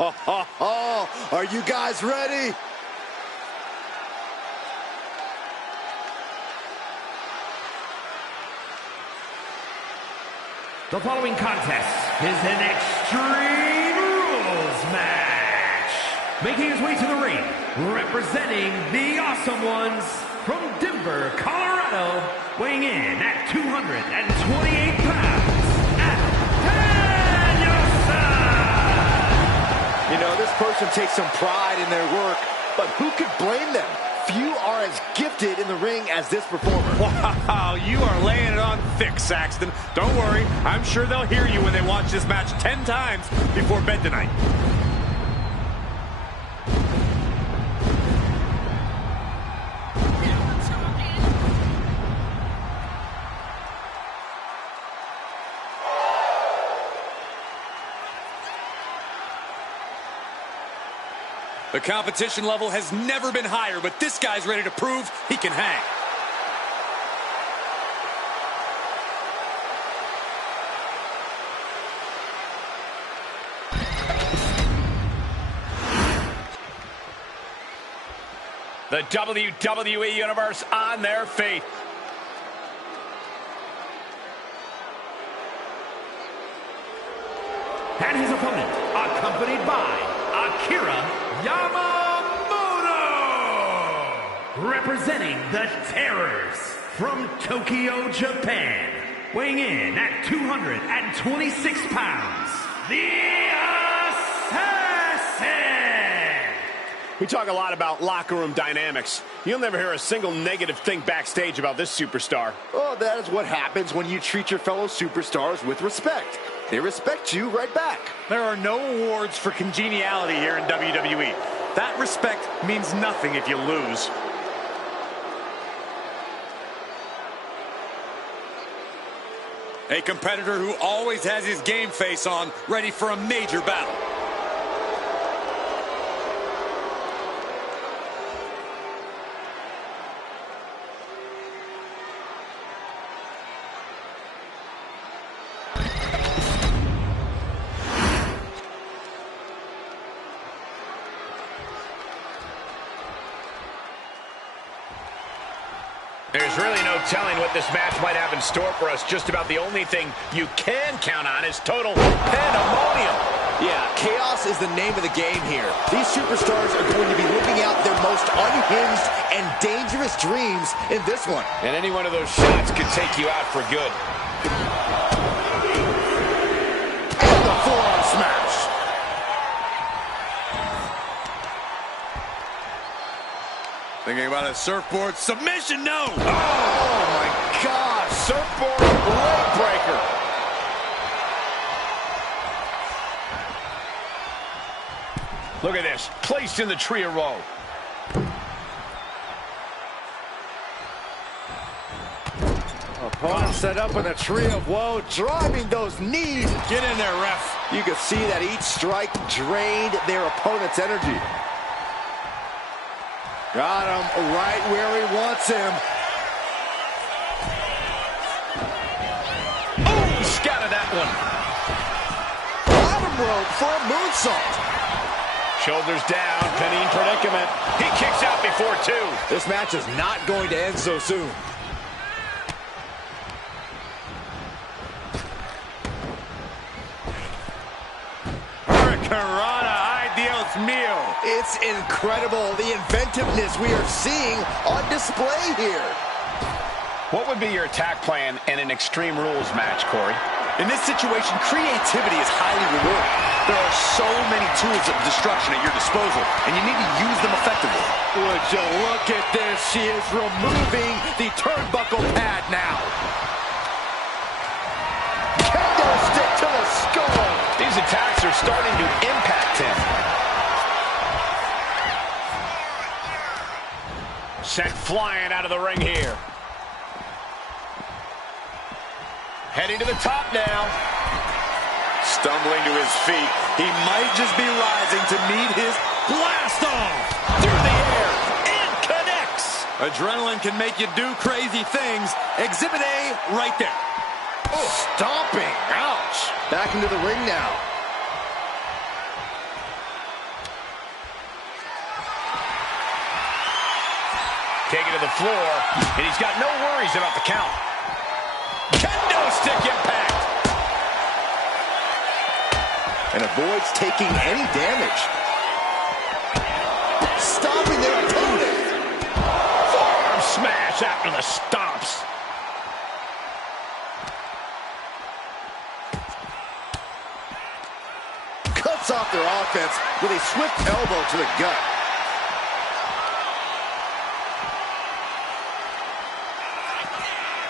Are you guys ready? The following contest is an Extreme Rules match. Making his way to the ring, representing the Awesome Ones from Denver, Colorado, weighing in at 228 pounds, Adam Danielson. You know, this person takes some pride in their work, but who could blame them? Few are as gifted in the ring as this performer. Wow, you are laying it on thick, Saxton. Don't worry, I'm sure they'll hear you when they watch this match 10 times before bed tonight. The competition level has never been higher, but this guy's ready to prove he can hang. The WWE Universe on their feet. And his opponent, accompanied by Akira Yamamoto, representing the Terrors from Tokyo, Japan, weighing in at 226 pounds, the Assassin. We talk a lot about locker room dynamics. You'll never hear a single negative thing backstage about this superstar. Oh, that is what happens when you treat your fellow superstars with respect. They respect you right back. There are no awards for congeniality here in WWE. That respect means nothing if you lose. A competitor who always has his game face on, ready for a major battle. There's really no telling what this match might have in store for us. Just about the only thing you can count on is total pandemonium. Yeah, chaos is the name of the game here. These superstars are going to be living out their most unhinged and dangerous dreams in this one. And any one of those shots could take you out for good. And the forearm smash. Thinking about a surfboard submission? No! Oh my gosh, surfboard leg breaker. Look at this, placed in the tree of woe. Opponent set up in a tree of woe, driving those knees. Get in there, ref. You can see that each strike drained their opponent's energy. Got him right where he wants him. Oh, he scouted that one. Bottom rope for a moonsault. Shoulders down, pinning predicament. He kicks out before two. This match is not going to end so soon. Mio. It's incredible, the inventiveness we are seeing on display here. What would be your attack plan in an Extreme Rules match, Corey? In this situation, creativity is highly rewarded. There are so many tools of destruction at your disposal, and you need to use them effectively. Would you look at this? She is removing the turnbuckle pad now. Kendo stick to the skull. These attacks are starting to impact him. Sent flying out of the ring here. Heading to the top now. Stumbling to his feet. He might just be rising to meet his blast off. Through the air. And connects. Adrenaline can make you do crazy things. Exhibit A right there. Oh, stomping. Ouch. Back into the ring now. the floor, and he's got no worries about the count. Kendo stick impact. And avoids taking any damage. Stopping their opponent. Forearm smash after the stomps. Cuts off their offense with a swift elbow to the gut.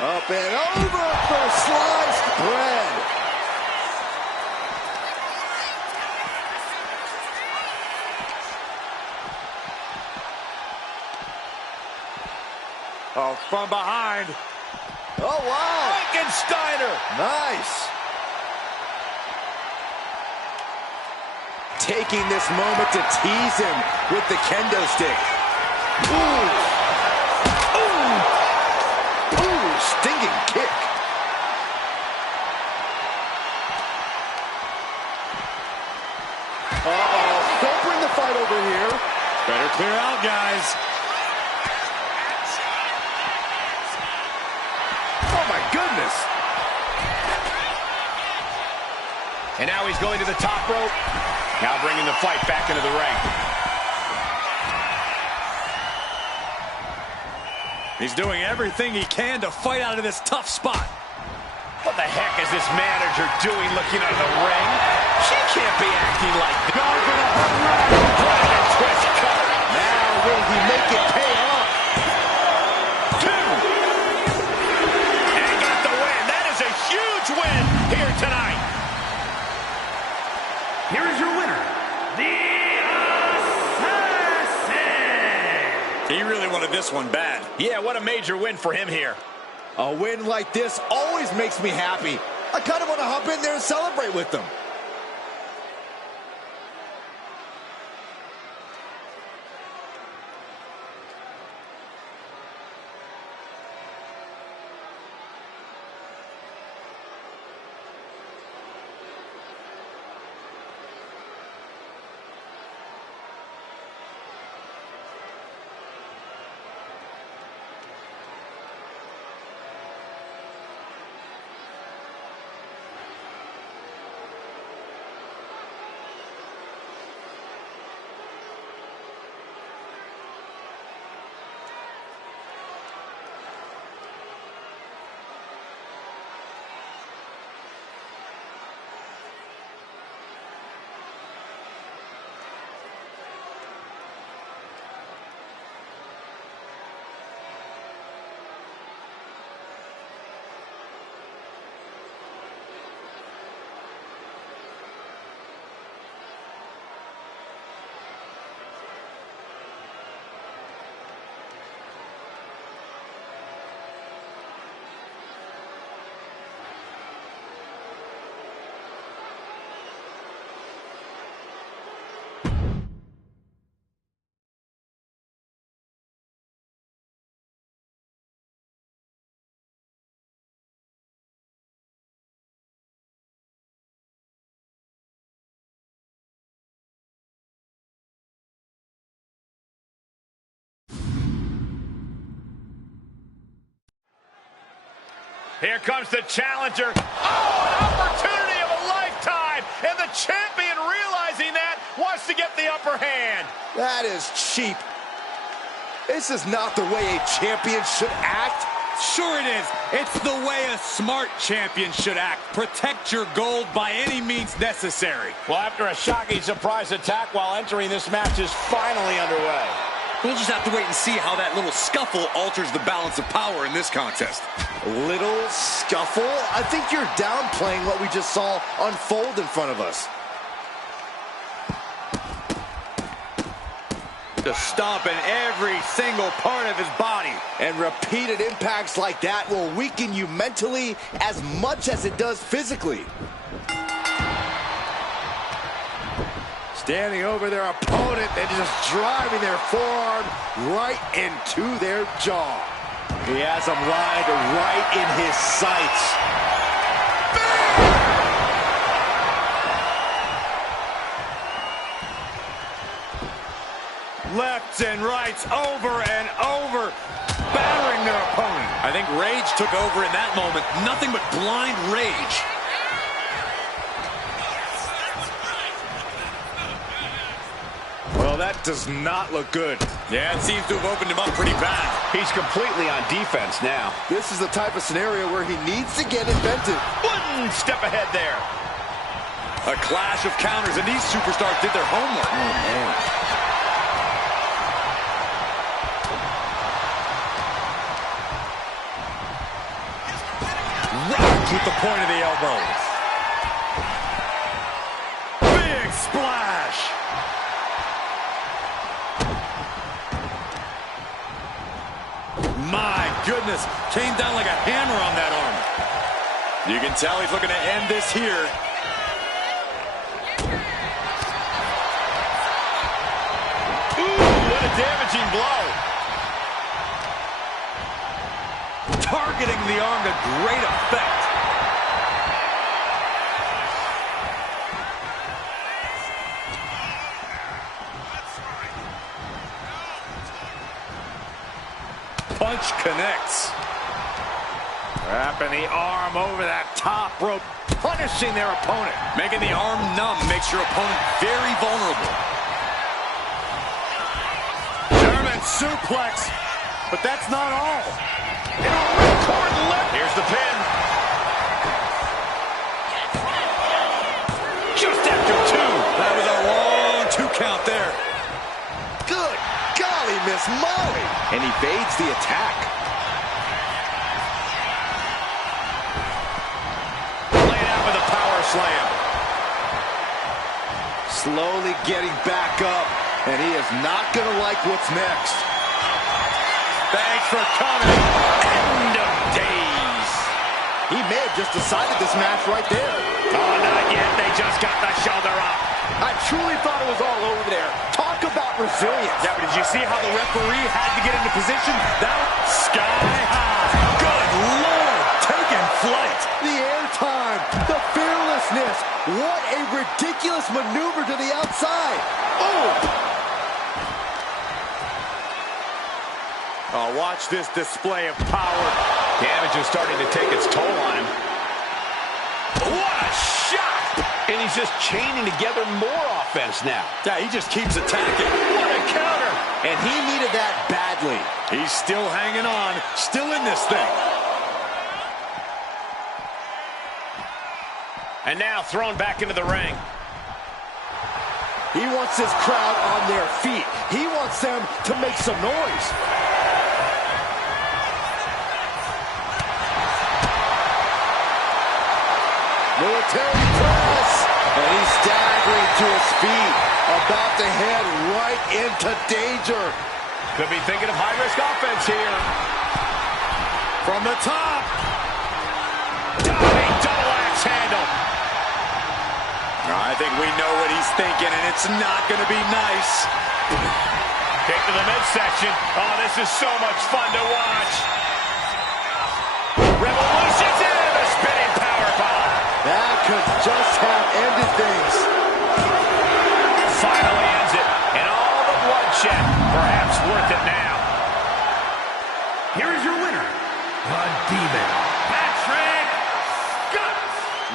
Up and over for sliced bread. Oh, from behind. Oh, wow. Frankensteiner. Nice. Taking this moment to tease him with the kendo stick. Ooh. Ooh. Ooh, stinging kick. Uh-oh, don't bring the fight over here. Better clear out, guys. Oh, my goodness. And now he's going to the top rope. Now bringing the fight back into the ring. He's doing everything he can to fight out of this tough spot. What the heck is this manager doing looking out of the ring? She can't be acting like this. Going for the home run. Dragon twist cover. Now will he make it pay off? 2. And he got the win. That is a huge win here tonight. Here is your winner, the Assassin! He really wanted this one bad. Yeah, what a major win for him here. A win like this always makes me happy. I kind of want to hop in there and celebrate with them. Here comes the challenger. Oh, an opportunity of a lifetime. And the champion, realizing that, wants to get the upper hand. That is cheap. This is not the way a champion should act. Sure it is. It's the way a smart champion should act. Protect your gold by any means necessary. Well, after a shocking surprise attack while entering, this match is finally underway. We'll just have to wait and see how that little scuffle alters the balance of power in this contest. Little scuffle? I think you're downplaying what we just saw unfold in front of us. Just stomping every single part of his body. And repeated impacts like that will weaken you mentally as much as it does physically. Standing over their opponent and just driving their forearm right into their jaw. He has him lined right in his sights. lefts and rights over and over, battering their opponent. I think rage took over in that moment. Nothing but blind rage. Well, that does not look good. Yeah, it seems to have opened him up pretty bad. He's completely on defense now. This is the type of scenario where he needs to get inventive. One step ahead there. A clash of counters, and these superstars did their homework. Oh, man. Rocked with the point of the elbow. Big splash. My goodness, came down like a hammer on that arm. You can tell he's looking to end this here. Ooh, what a damaging blow. Targeting the arm to great effect. Punch connects. Wrapping the arm over that top rope, punishing their opponent. Making the arm numb makes your opponent very vulnerable. German suplex, but that's not all. Here's the pin. Just after two. That was a long 2 count there. Good golly, Miss Molly. And evades the attack. Laid out with a power slam. Slowly getting back up, and he is not going to like what's next. Thanks for coming. End of days. He may have just decided this match right there. Oh, not yet. They just got the shoulder up. I truly thought it was all over there. Talk about resilience. Yeah, but did you see how the referee had to get into position? That was sky high. Good Lord, taking flight. The airtime, the fearlessness. What a ridiculous maneuver to the outside. Oh, watch this display of power. Damage is starting to take its toll on him. What a shot! And he's just chaining together more offense now. Yeah, he just keeps attacking. What a counter! And he needed that badly. He's still hanging on, still in this thing. And now thrown back into the ring. He wants his crowd on their feet. He wants them to make some noise. Military press. And he's staggering to his feet. About to head right into danger. Could be thinking of high-risk offense here. From the top. Diving double axe handle. I think we know what he's thinking, and it's not going to be nice. Kick to the midsection. Oh, this is so much fun to watch. Revolution's in a spinning powerbomb. That could just have ended things. Finally ends it. And all the bloodshed, perhaps worth it now. Here is your winner, the Demon, Patrick Scott.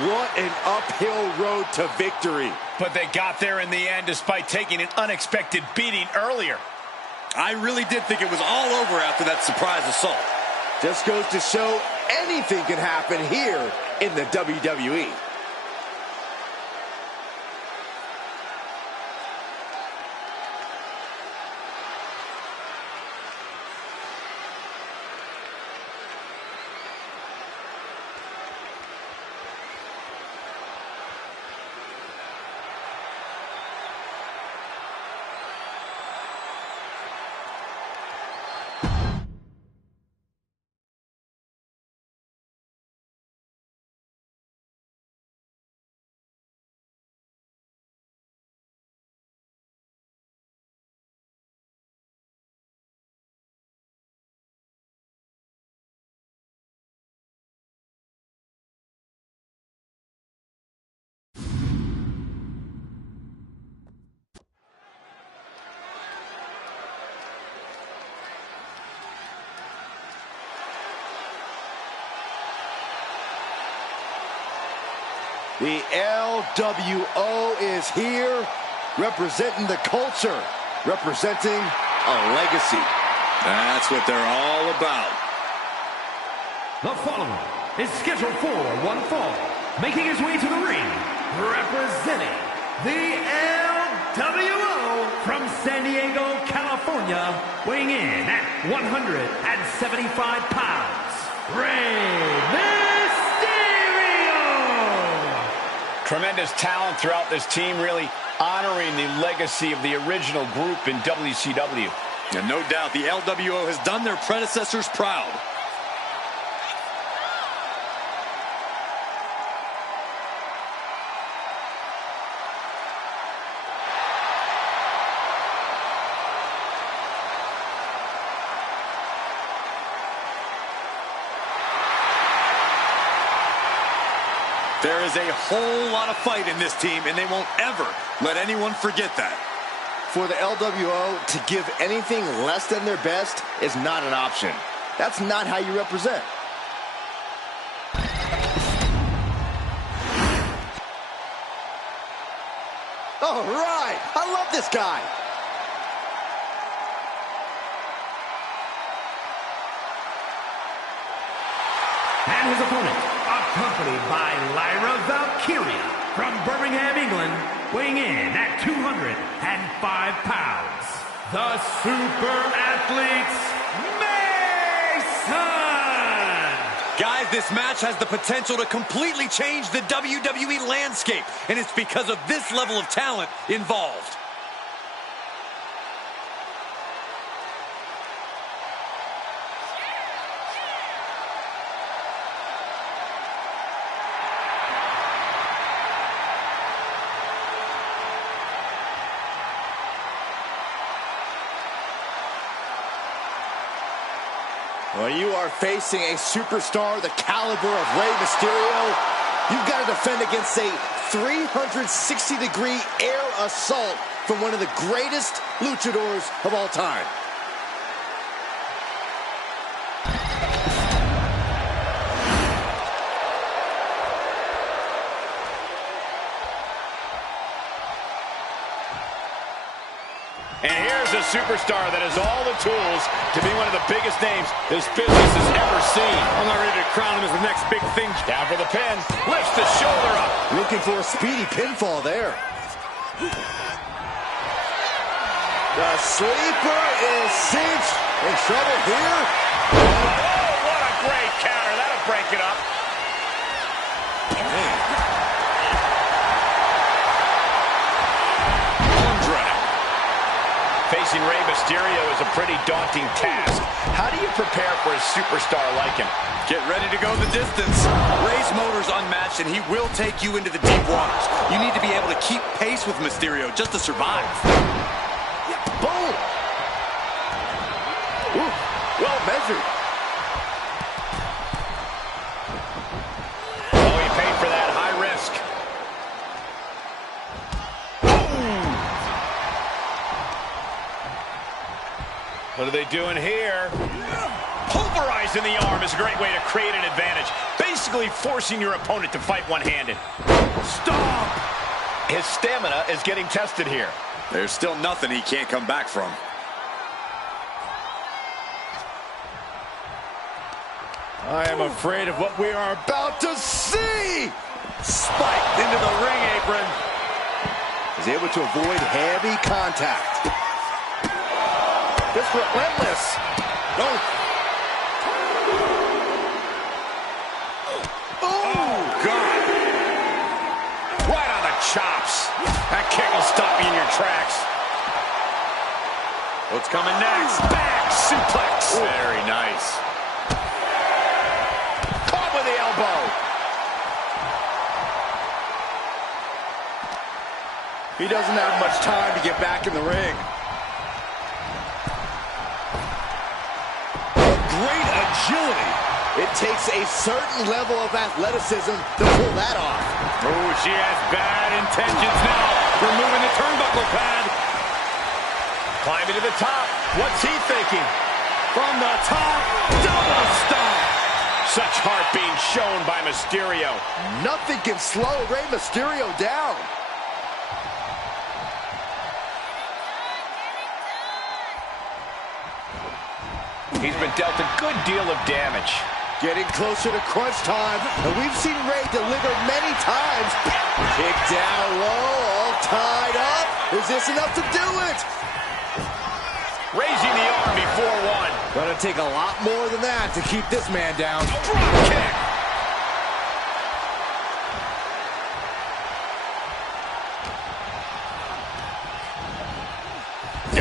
What an uphill road to victory. But they got there in the end despite taking an unexpected beating earlier. I really did think it was all over after that surprise assault. Just goes to show anything can happen here in the WWE. The LWO is here, representing the culture, representing a legacy. That's what they're all about. The following is scheduled for one fall, making his way to the ring, representing the LWO from San Diego, California, weighing in at 175 pounds, Rey Mysterio! Tremendous talent throughout this team, really honoring the legacy of the original group in WCW. And no doubt the LWO has done their predecessors proud. There is a whole lot of fight in this team, and they won't ever let anyone forget that. For the LWO to give anything less than their best is not an option. That's not how you represent. All right, I love this guy. And his opponent, accompanied by Lyra Valkyria from Birmingham, England, weighing in at 205 pounds, the Super Athletes Mason! Guys, this match has the potential to completely change the WWE landscape, and it's because of this level of talent involved. When you are facing a superstar the caliber of Rey Mysterio, you've got to defend against a 360-degree air assault from one of the greatest luchadors of all time. And here's a superstar that has all the tools to be one of the biggest names this business has ever seen. I'm not ready to crown him as the next big thing. Down for the pin, lifts the shoulder up. Looking for a speedy pinfall there. The sleeper is cinched. In trouble here. Oh, what a great counter. That'll break it up. Facing Rey Mysterio is a pretty daunting task. How do you prepare for a superstar like him? Get ready to go the distance. Rey's motor's unmatched, and he will take you into the deep waters. You need to be able to keep pace with Mysterio just to survive. Boom! Ooh, well measured. Oh, he paid for that high risk. What are they doing here? Pulverizing the arm is a great way to create an advantage. Basically forcing your opponent to fight one-handed. Stop! His stamina is getting tested here. There's still nothing he can't come back from. I am afraid of what we are about to see. Spiked into the ring apron. Is able to avoid heavy contact. Just relentless. Oh. Oh, God. Right on the chops. That kick will stop you in your tracks. What's coming next? Back suplex. Very nice. Caught with the elbow. He doesn't have much time to get back in the ring. Great agility. It takes a certain level of athleticism to pull that off. Oh, she has bad intentions now. Removing the turnbuckle pad. Climbing to the top. What's he thinking? From the top, double stomp. Such heart being shown by Mysterio. Nothing can slow Rey Mysterio down. He's been dealt a good deal of damage. Getting closer to crunch time, and we've seen Rey deliver many times. Kick down low, all tied up. Is this enough to do it? Raising the arm before one. Gonna take a lot more than that to keep this man down. Drop kick.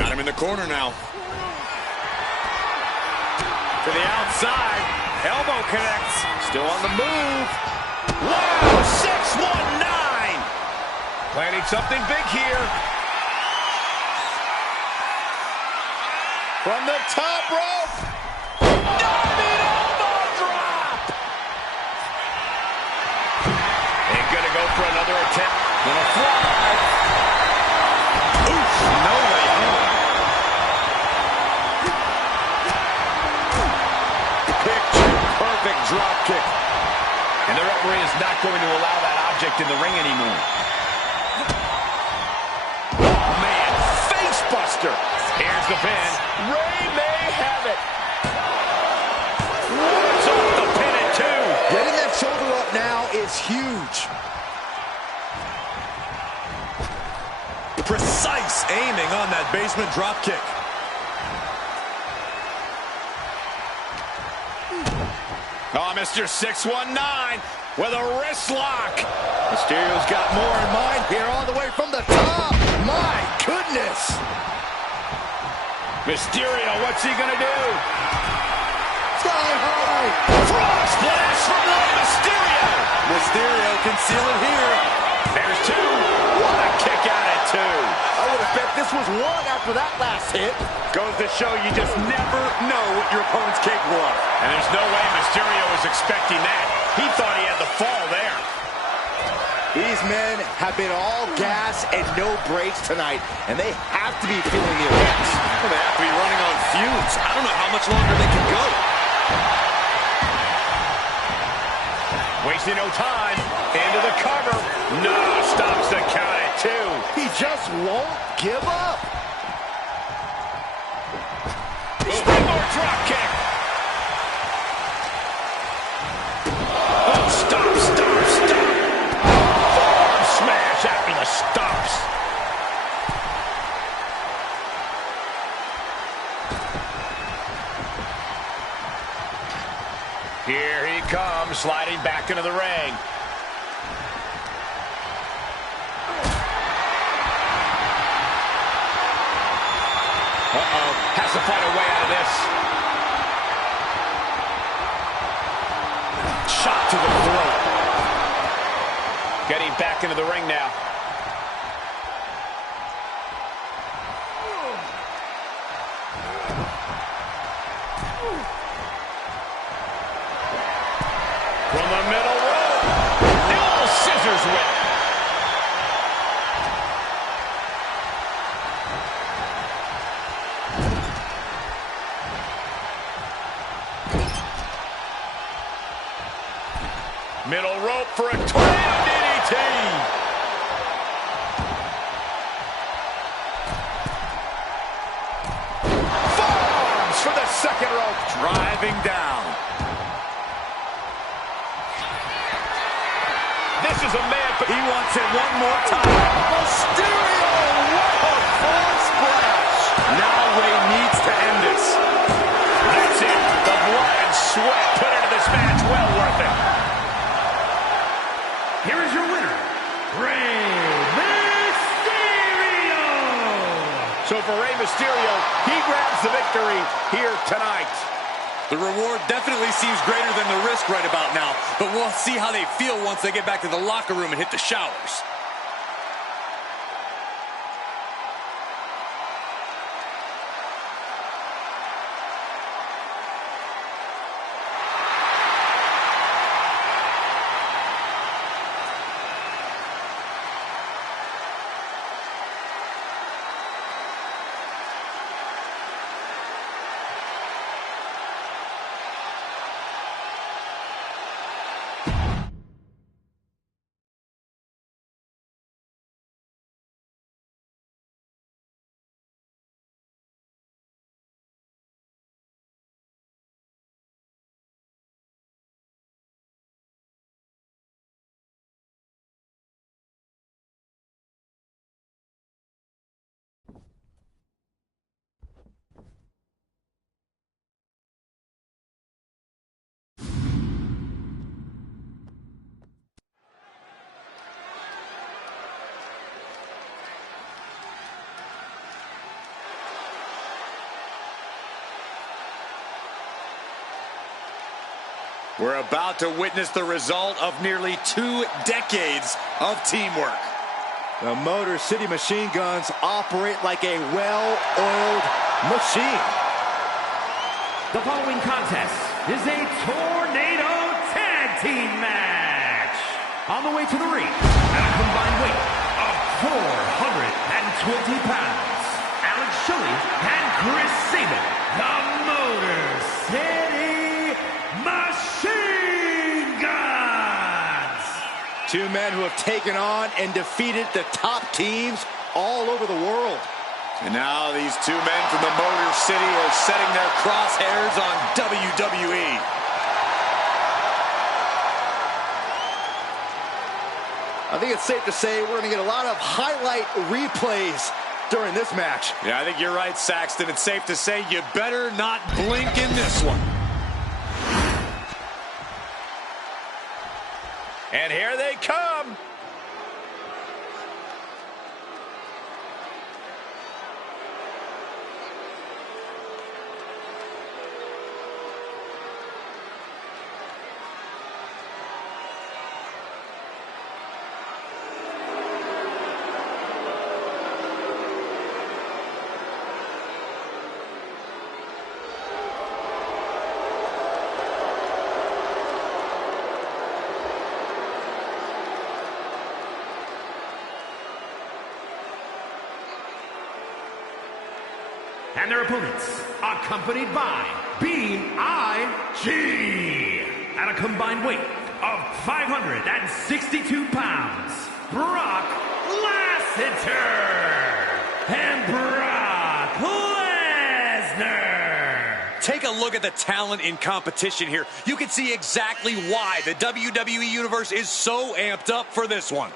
Got him in the corner now. To the outside. Elbow connects. Still on the move. Wow, 619. Planning something big here. From the top rope. Diving elbow drop. Ain't gonna go for another attempt. Gonna fly. Oof, no way home. Perfect drop kick. And the referee is not going to allow that object in the ring anymore. Oh, man, face buster. Here's the pin. Rey may have it. It's off the pin at 2. Getting that shoulder up now is huge. Precise aiming on that basement drop kick. Oh, Mr. 619 with a wrist lock. Mysterio's got more in mind here, all the way from the top. My goodness. Mysterio, what's he gonna do? Sky high. Frog splash from Rey Mysterio. Mysterio can seal it here. There's 2. What a kick out at 2. I would have bet this was 1 after that last hit. Goes to show you just never know what your opponent's capable of. And there's no way Mysterio was expecting that. He thought he had the fall there. These men have been all gas and no brakes tonight, and they have to be feeling the effects. Well, they have to be running on fumes. I don't know how much longer they can go. Wasting no time. Into the cover. No, stops the count at 2. He just won't give up. Springboard drop kick. Oh, stop. Forearm smash after the stops. Here he comes, sliding back into the ring. Uh-oh, has to find a way out of this. Shot to the throat. Getting back into the ring now. From the middle rope. The old scissors whip. Middle rope for a tornado DDT. Forearms for the second rope. Driving down. This is a man, but He wants it one more time. Mysterio, what a frog splash. Now Rey needs to end this. that's it. The blood and sweat put into this match. Well worth it. Here is your winner, Rey Mysterio! So for Rey Mysterio, he grabs the victory here tonight. The reward definitely seems greater than the risk right about now, but we'll see how they feel once they get back to the locker room and hit the showers. We're about to witness the result of nearly 2 decades of teamwork. The Motor City Machine Guns operate like a well-oiled machine. The following contest is a Tornado Tag Team match. On the way to the ring, at a combined weight of 420 pounds, Alex Shelley and Chris Sabin, the Motor City Machine Guns. Two men who have taken on and defeated the top teams all over the world. And now these 2 men from the Motor City are setting their crosshairs on WWE. I think it's safe to say we're going to get a lot of highlight replays during this match. Yeah, I think you're right, Saxton. It's safe to say you better not blink in this one. And here they come. And their opponents, accompanied by B.I.G. At a combined weight of 562 pounds, Brock Lasseter and Brock Lesnar. Take a look at the talent in competition here. You can see exactly why the WWE Universe is so amped up for this one.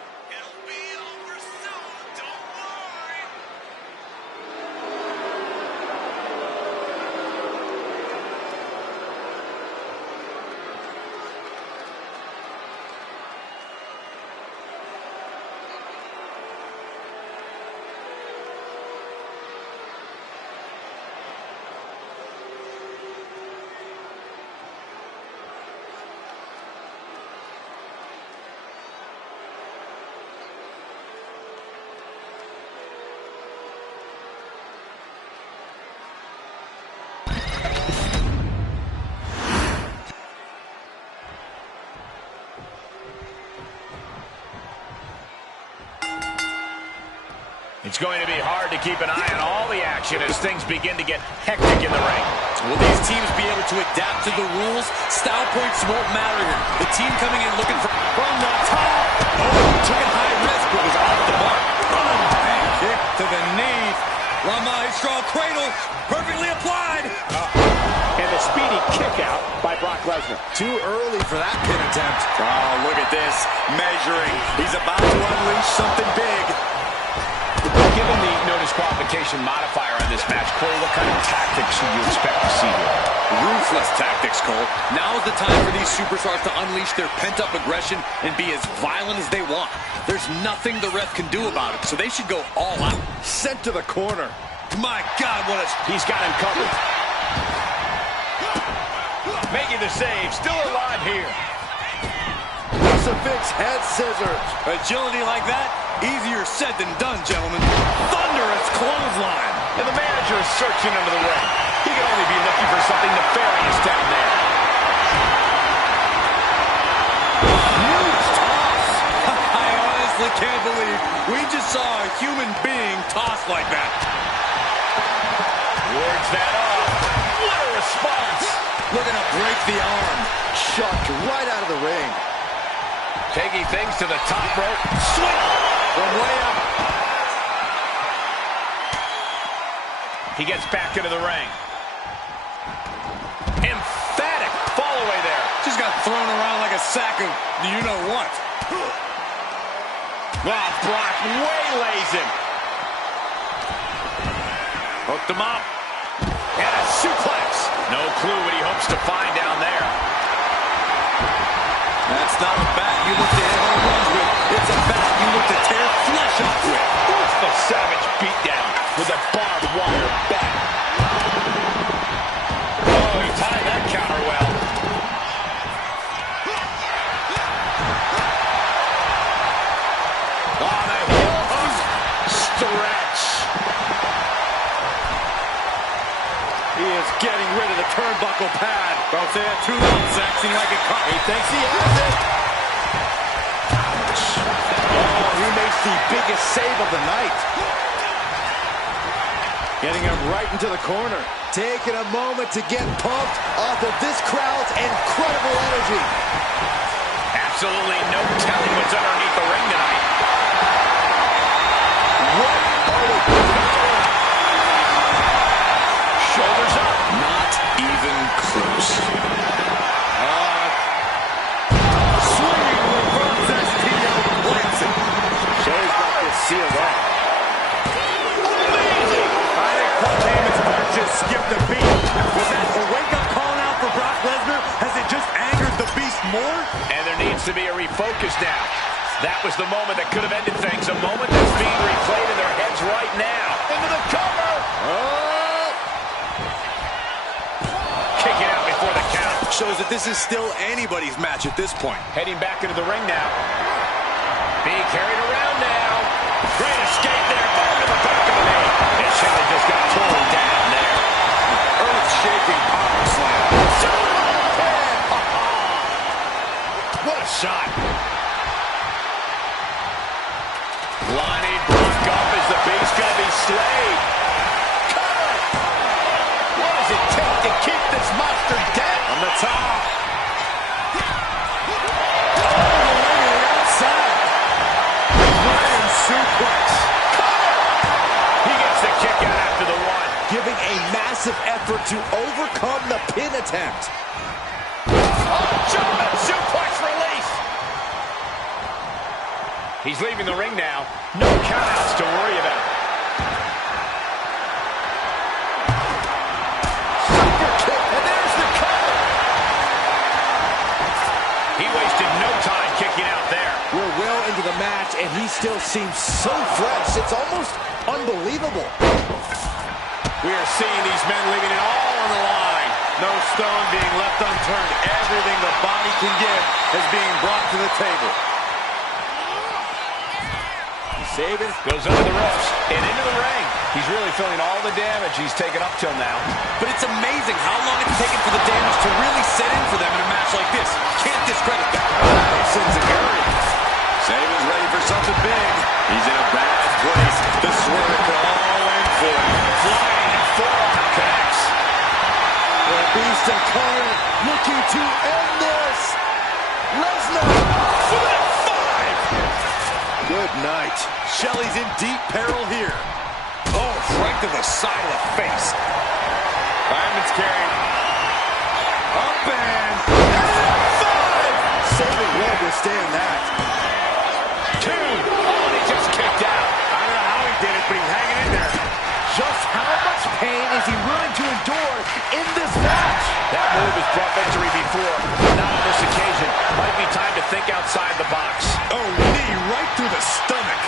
It's going to be hard to keep an eye on all the action as things begin to get hectic in the ring. Will these teams be able to adapt to the rules? Style points won't matter here. The team coming in looking for from the top. Oh, took a high risk, but was off the mark. Bang, kick to the knee. La Maestro cradle, perfectly applied. And a speedy kick out by Brock Lesnar. Too early for that pin attempt. Oh, look at this, measuring. He's about to unleash something big. Given the no disqualification modifier on this match, Cole, what kind of tactics should you expect to see here? Ruthless tactics, Cole. Now is the time for these superstars to unleash their pent-up aggression and be as violent as they want. There's nothing the ref can do about it, so they should go all out. Sent to the corner. My God, what a... He's got him covered. Making the save, still alive here. Crucifix head scissors. Agility like that, easier said than done, gentlemen. Thunderous clothesline. And the manager is searching under the ring. He can only be looking for something nefarious down there. Huge toss. I honestly can't believe we just saw a human being tossed like that. Wards that off. What a response. Looking to break the arm. Chucked right out of the ring. Taking things to the top rope. Swing from way up. He gets back into the ring. Emphatic fall away there. Just got thrown around like a sack of you-know-what. Wow, Brock waylays him. Hooked him up. And a suplex. No clue what he hopes to find down there. That's not a bat you look to hit home runs with. It's a bat you look to tear flesh off with. What's the savage beatdown with a barbed wire bat? Oh, he tied that counter well. getting rid of the turnbuckle pad. Don't say that too loud, Saxon. You might get caught. He thinks he has it. Oh, he makes the biggest save of the night. Getting him right into the corner. Taking a moment to get pumped off of this crowd's incredible energy. Absolutely no telling what's underneath the ring tonight. What are we doing? Shoulders up. Not even close. Swinging reverse STO Lansing. Show's got this sealed up. Amazing. I think Paul Heyman's heart just skipped a beat. Was that a wake-up call now for Brock Lesnar? Has it just angered the beast more? And there needs to be a refocus now. That was the moment that could have ended things. A moment that's being replayed in their heads right now. Into the cover. Oh! Kicking out before the count. Shows that this is still anybody's match at this point. Heading back into the ring now. Being carried around now. Great escape there. Over the back of the knee. And Shelley just got torn down there. Earth-shaking power slam. What a shot. Lining Brock up as the Beast going to be slayed. Cover. What does it take to keep this monster dead? On the top. Oh, the leg on the outside. Ryan suplex. He gets the kick out after the one. Giving a massive effort to overcome the pin attempt. Oh, German suplex release. He's leaving the ring now. No countouts to worry about. Super kick, and there's the cover. He wasted no time kicking out there. We're well into the match, and he still seems so fresh. It's almost unbelievable. We are seeing these men leaving it all on the line. No stone being left unturned. Everything the body can give is being brought to the table. Saving. Goes under the ropes and into the ring. He's really feeling all the damage he's taken up till now. But it's amazing how long it's taken for the damage to really set in for them in a match like this. Can't discredit that. Saban's ready for something big. He's in a bad place. The swerve could all end for him. Flying and forearm connects. The Beast incarnate looking to end this. Lesnar. Good night. Shelley's in deep peril here. Oh, right to the side of the face. Diamond's carrying. Up and 5. Saban won't withstand that. 2. Oh, and he just kicked out. I don't know how he did it, but he's hanging in there. Just how much pain is he willing to endure in this match? That move has brought victory before, but not on this occasion. Might be time to think outside the box. Oh, knee right through the stomach.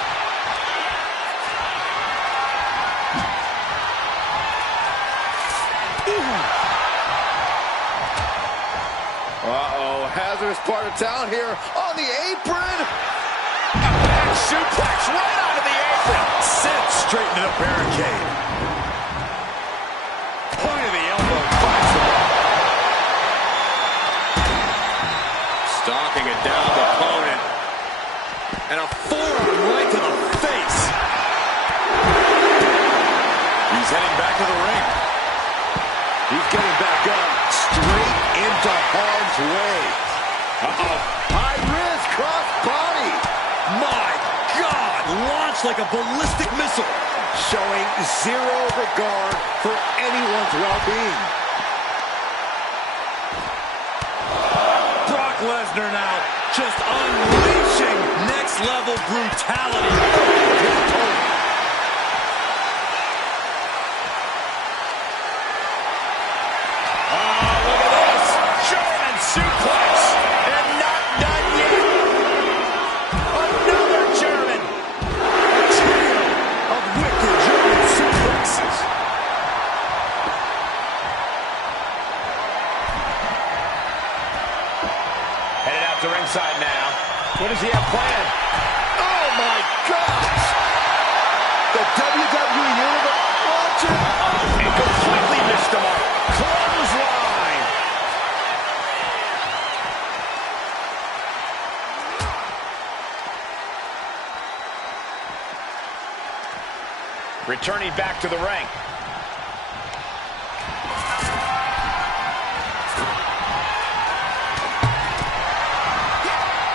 Uh-oh, hazardous part of town here on the apron. A back suplex right onto the apron. Sent straight into the barricade. Point of the elbow. Finds the ball. Stalking it down the opponent. And a forearm right to the face. He's heading back to the ring. He's getting back up, straight into harm's way. Uh-oh, high risk, cross body. My God! Launched like a ballistic missile. Showing zero regard for anyone's well-being. Brock Lesnar now just unleashing next-level brutality. Suplex, and not done yet. Another German. A trio of wicked German suplexes. Headed out to ringside now. What does he have planned? Oh my gosh! Returning back to the ring.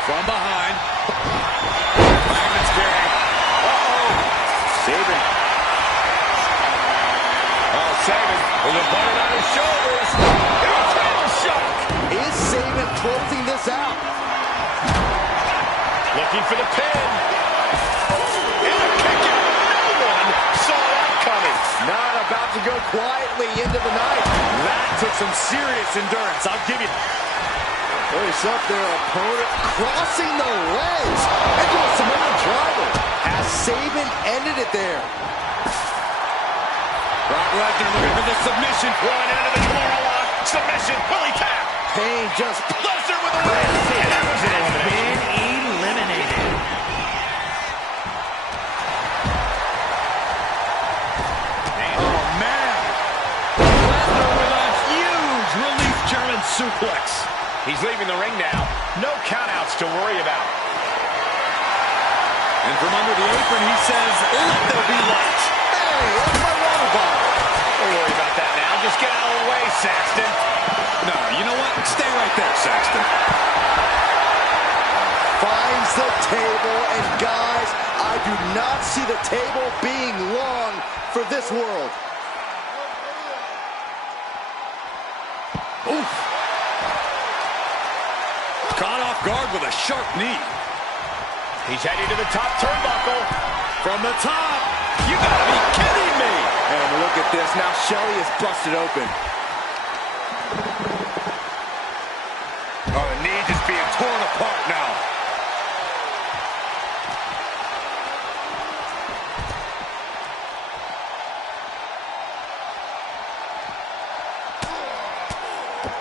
From behind. Hangman's carrying. Uh-oh. Sabin. Oh, Sabin with a button on his shoulders. And a title shock. Is Sabin closing this out? Looking for the pin. And a kick out. No one saw that coming. Not about to go quietly into the night. That took some serious endurance, I'll give you. Brace up their opponent, crossing the legs into a Samoan driver. Has Sabin ended it there? Brock Lesnar looking for the submission. One into the Kimura lock. Submission. Will he tap? Pain just... Lesnar with the win. And that was an elimination. Eliminated. Oh, man. Lesnar with a huge relief German suplex. He's leaving the ring now. No countouts to worry about. And from under the apron, he says, let there be light. Hey, that's my water bottle. Don't worry about that now. Just get out of the way, Saxton. No, you know what? Stay right there, Saxton. Finds the table, and guys, I do not see the table being long for this world. Oof. Caught off guard with a sharp knee. He's heading to the top turnbuckle. From the top. You gotta be kidding me. And look at this. Now Shelly is busted open. Oh, the knee just being torn apart now.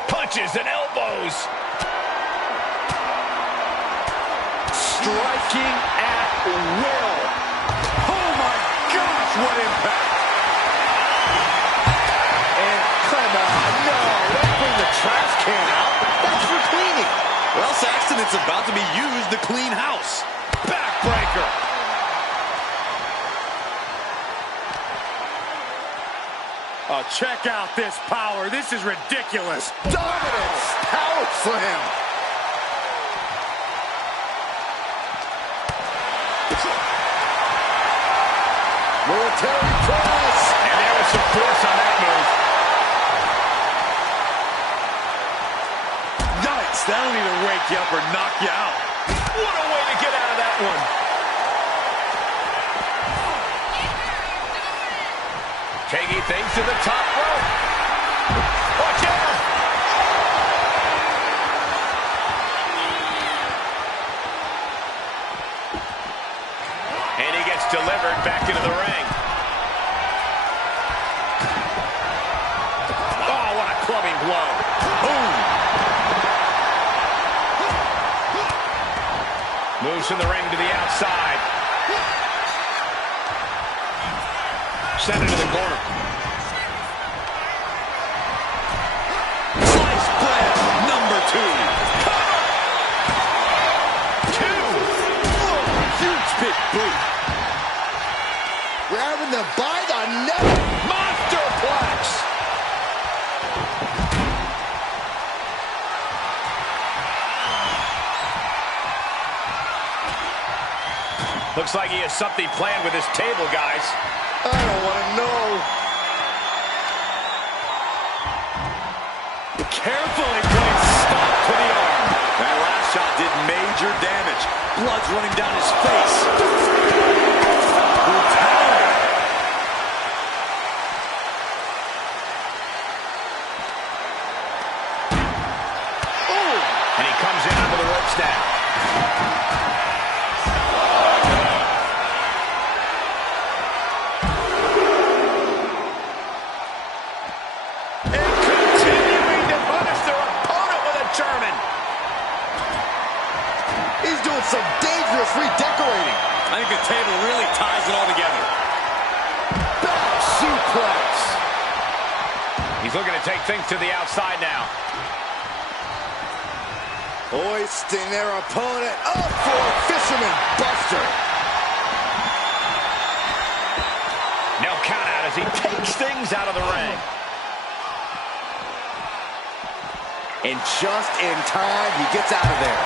Punches and elbows. Striking at will. Oh, my gosh, what impact. And come on, no, don't bring the trash can out. That's for cleaning. Well, Saxton, it's about to be used to clean house. Backbreaker. Oh, check out this power. This is ridiculous. Dominance. Power slam. Military press. And there was some force on that move. Yikes, that'll either wake you up or knock you out. What a way to get out of that one. Taking things to the top rope. Watch out. And he gets delivered back into the ring. Oh, what a clubbing blow. Boom. Moves from the ring to the outside. Send it to the corner. Slice bread, number 2. Huge big boot. Grabbing them by the neck. Monsterplex. Looks like he has something planned with his table, guys. I don't want to know. Carefully placed stop to the arm. That last shot did major damage. Blood's running down his face. Brutality. Ooh. And he comes in under the ropes now. Some dangerous redecorating. I think the table really ties it all together. Back suplex. He's looking to take things to the outside now. Hoisting their opponent up for a fisherman buster. as he takes things out of the ring. And just in time, he gets out of there.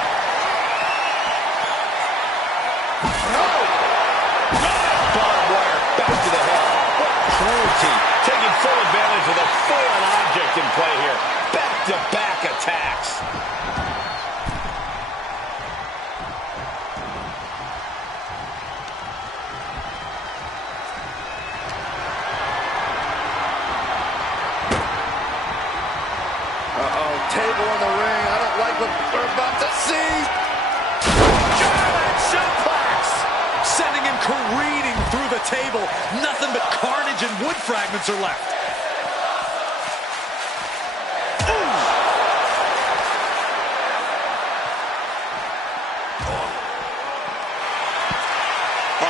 Barbed wire back to the head. What cruelty. Taking full advantage of the foreign object in play here. Back-to-back attacks. Table in the ring. I don't like what we're about to see. German suplex! Sending him careening through the table. Nothing but carnage and wood fragments are left.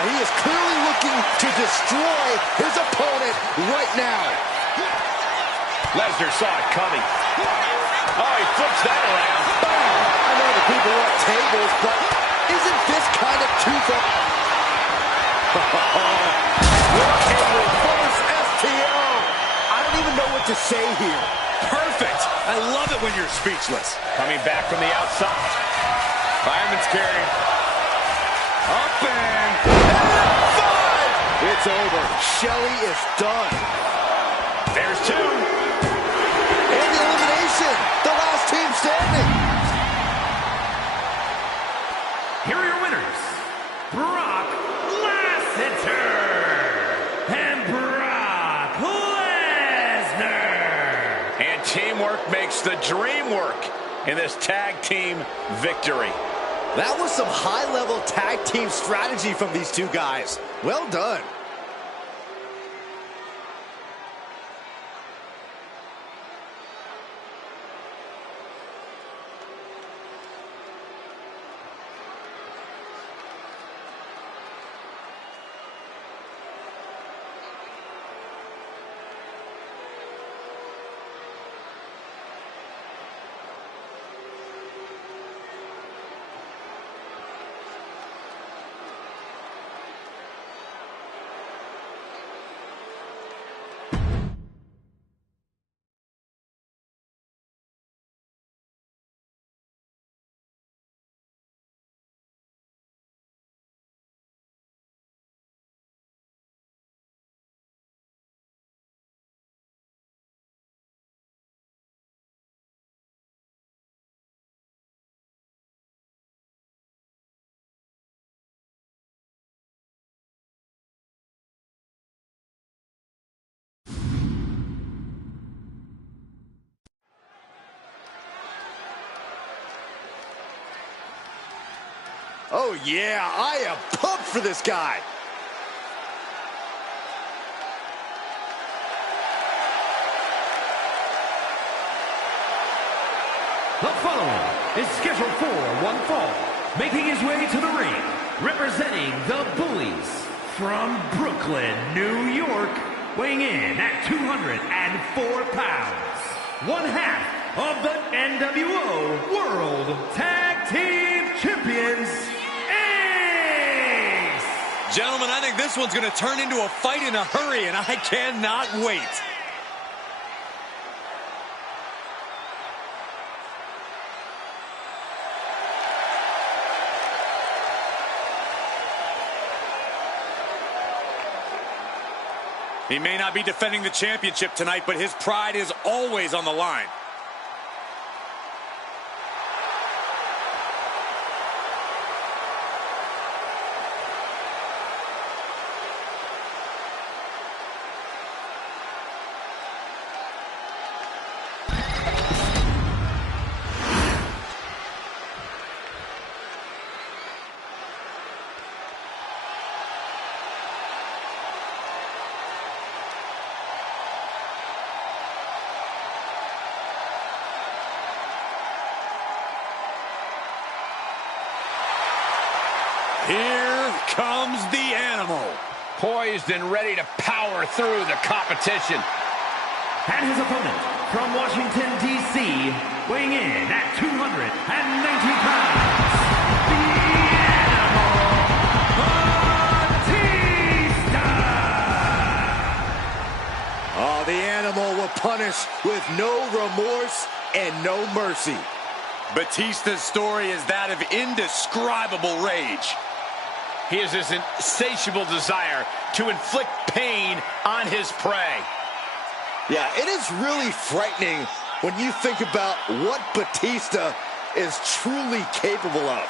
He is clearly looking to destroy his opponent right now. Lesnar saw it coming. Oh, he flips that around. I know the people want tables, but isn't this kind of too far? What a reverse STO. I don't even know what to say here. Perfect. I love it when you're speechless. Coming back from the outside. Fireman's carry. Up and 5! It's over. Shelly is done. There's 2. And the elimination. The last team standing. Here are your winners, Brock Lesnar and Brock Lesnar. And teamwork makes the dream work in this tag team victory. That was some high-level tag team strategy from these two guys. Well done. Oh, yeah, I am pumped for this guy. The following is scheduled for one fall, making his way to the ring, representing the Bullies from Brooklyn, New York, weighing in at 204 pounds, one half of the NWO World Tag Team Champions, Ace! Gentlemen, I think this one's going to turn into a fight in a hurry, and I cannot wait. He may not be defending the championship tonight, but his pride is always on the line. Here comes the animal. Poised and ready to power through the competition. And his opponent from Washington, D.C., weighing in at 290 pounds, the Animal, Batista! finish with no remorse and no mercy. Batista's story is that of indescribable rage. He has this insatiable desire to inflict pain on his prey. Yeah, it is really frightening when you think about what Batista is truly capable of.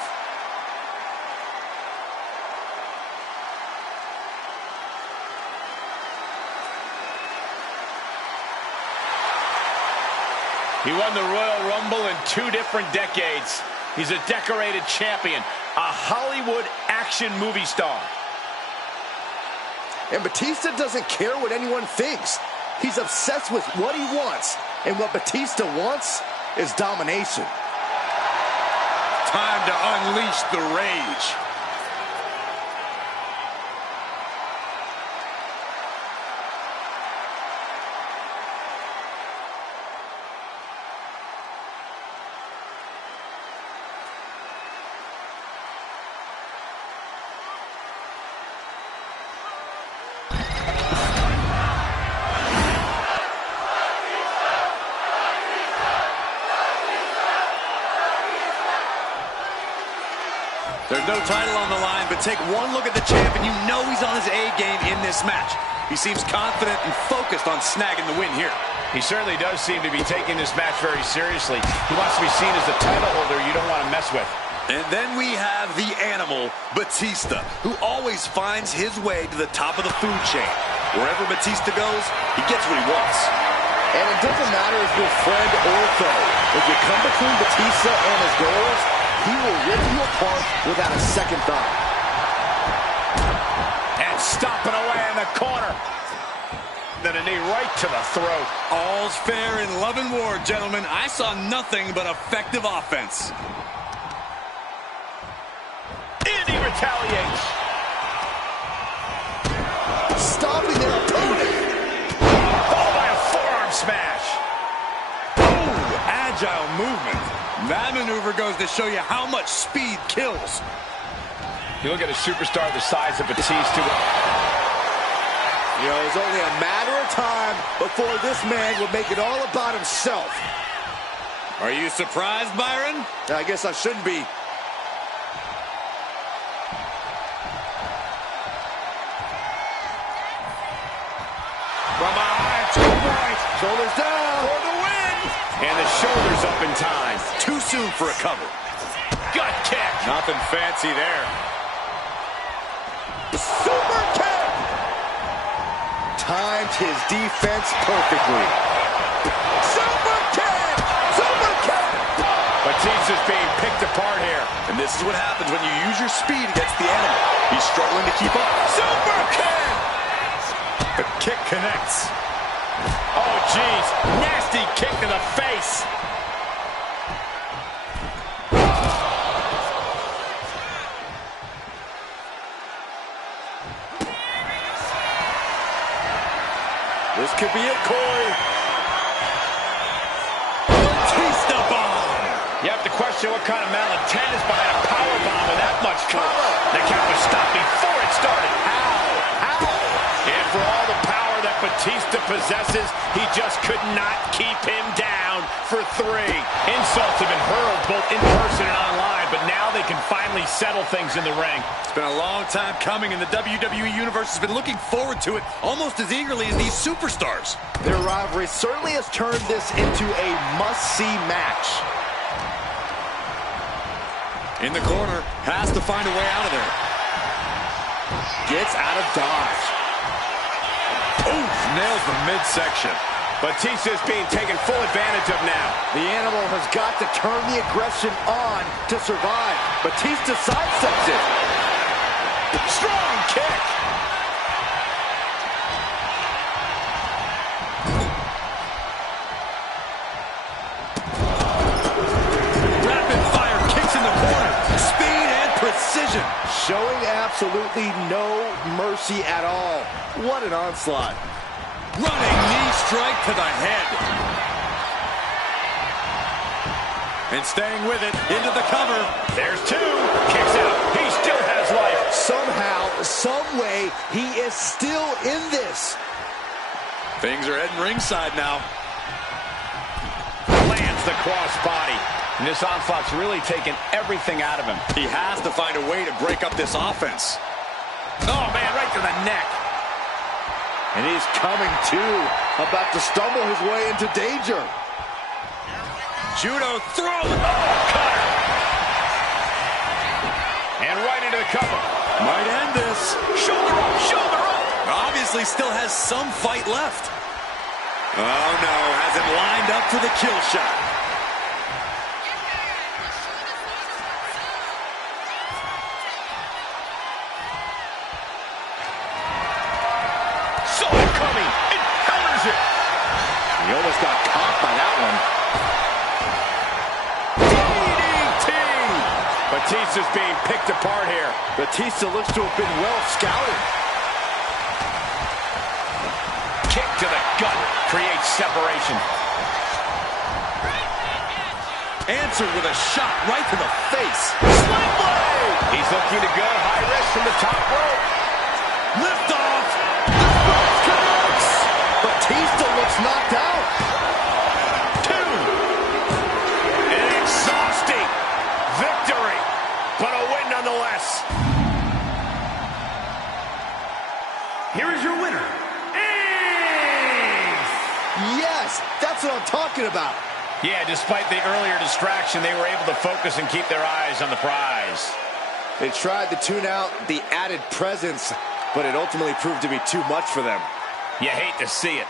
He won the Royal Rumble in 2 different decades. He's a decorated champion, a Hollywood action movie star. And Batista doesn't care what anyone thinks. He's obsessed with what he wants. And what Batista wants is domination. Time to unleash the rage. There's no title on the line, but take one look at the champ and you know he's on his A game in this match. He seems confident and focused on snagging the win here. He certainly does seem to be taking this match very seriously. He wants to be seen as the title holder you don't want to mess with. And then we have the animal, Batista, who always finds his way to the top of the food chain. Wherever Batista goes, he gets what he wants. And it doesn't matter if you're friend or foe. If you come between Batista and his goals, he will rip you apart without a second thought. And stomping away in the corner. Then a knee right to the throat. All's fair in love and war, gentlemen. I saw nothing but effective offense. And he retaliates. Stopping their opponent. Oh, by a forearm smash. Oh, agile movement. That maneuver goes to show you how much speed kills. You look at a superstar the size of Batista. You know, it's only a matter of time before this man will make it all about himself. Are you surprised, Byron? I guess I shouldn't be. From behind, 2 points. Shoulders down. For the win. And the shoulders up in time. Too soon for a cover. Gut kick. Nothing fancy there. Super kick. Timed his defense perfectly. Super kick. Super kick. Batista's being picked apart here. And this is what happens when you use your speed against the animal. He's struggling to keep up. Super kick. The kick connects. Oh, geez. Nasty kick to the face. This could be it, Corey. Batista bomb. You have to question what kind of malintent is behind a power bomb with that much force. The count was stopped before it started. How? And for all the power that Batista possesses, he just could not keep him down for 3. Insults have been hurled both in person and online, but now they can finally settle things in the ring. It's been a long time coming, and the WWE Universe has been looking forward to it almost as eagerly as these superstars. Their rivalry certainly has turned this into a must-see match. In the corner, has to find a way out of there. Gets out of dodge. Ooh, nails the midsection. Batista's being taken full advantage of now. The animal has got to turn the aggression on to survive. Batista sidesteps it. Strong kick. Rapid fire kicks in the corner. Speed and precision. Showing absolutely no mercy at all. What an onslaught. Running knee strike to the head. And staying with it, into the cover. There's 2. Kicks out. He still has life. Somehow, some way, he is still in this. Things are heading ringside now. lands the crossbody. And this onslaught's really taken everything out of him. He has to find a way to break up this offense. Oh, man, right to the neck. And he's coming to, about to stumble his way into danger. Judo throw. Oh, cutter. And right into the cover. Might end this. Shoulder up, shoulder up. Obviously still has some fight left. Oh, no, has him lined up for the kill shot. Saw it coming. It counters it. He almost got caught by that one. DDT. Batista's being picked apart here. Batista looks to have been well scouted. Kick to the gut creates separation. Answered with a shot right to the face. Sling blade. He's looking to go high risk from the top rope. Lift off. Batista looks knocked out. 2. An exhausting victory, but a win nonetheless. Here is your winner, Yes, that's what I'm talking about. Yeah, despite the earlier distraction, they were able to focus and keep their eyes on the prize. They tried to tune out the added presence, but it ultimately proved to be too much for them. You hate to see it.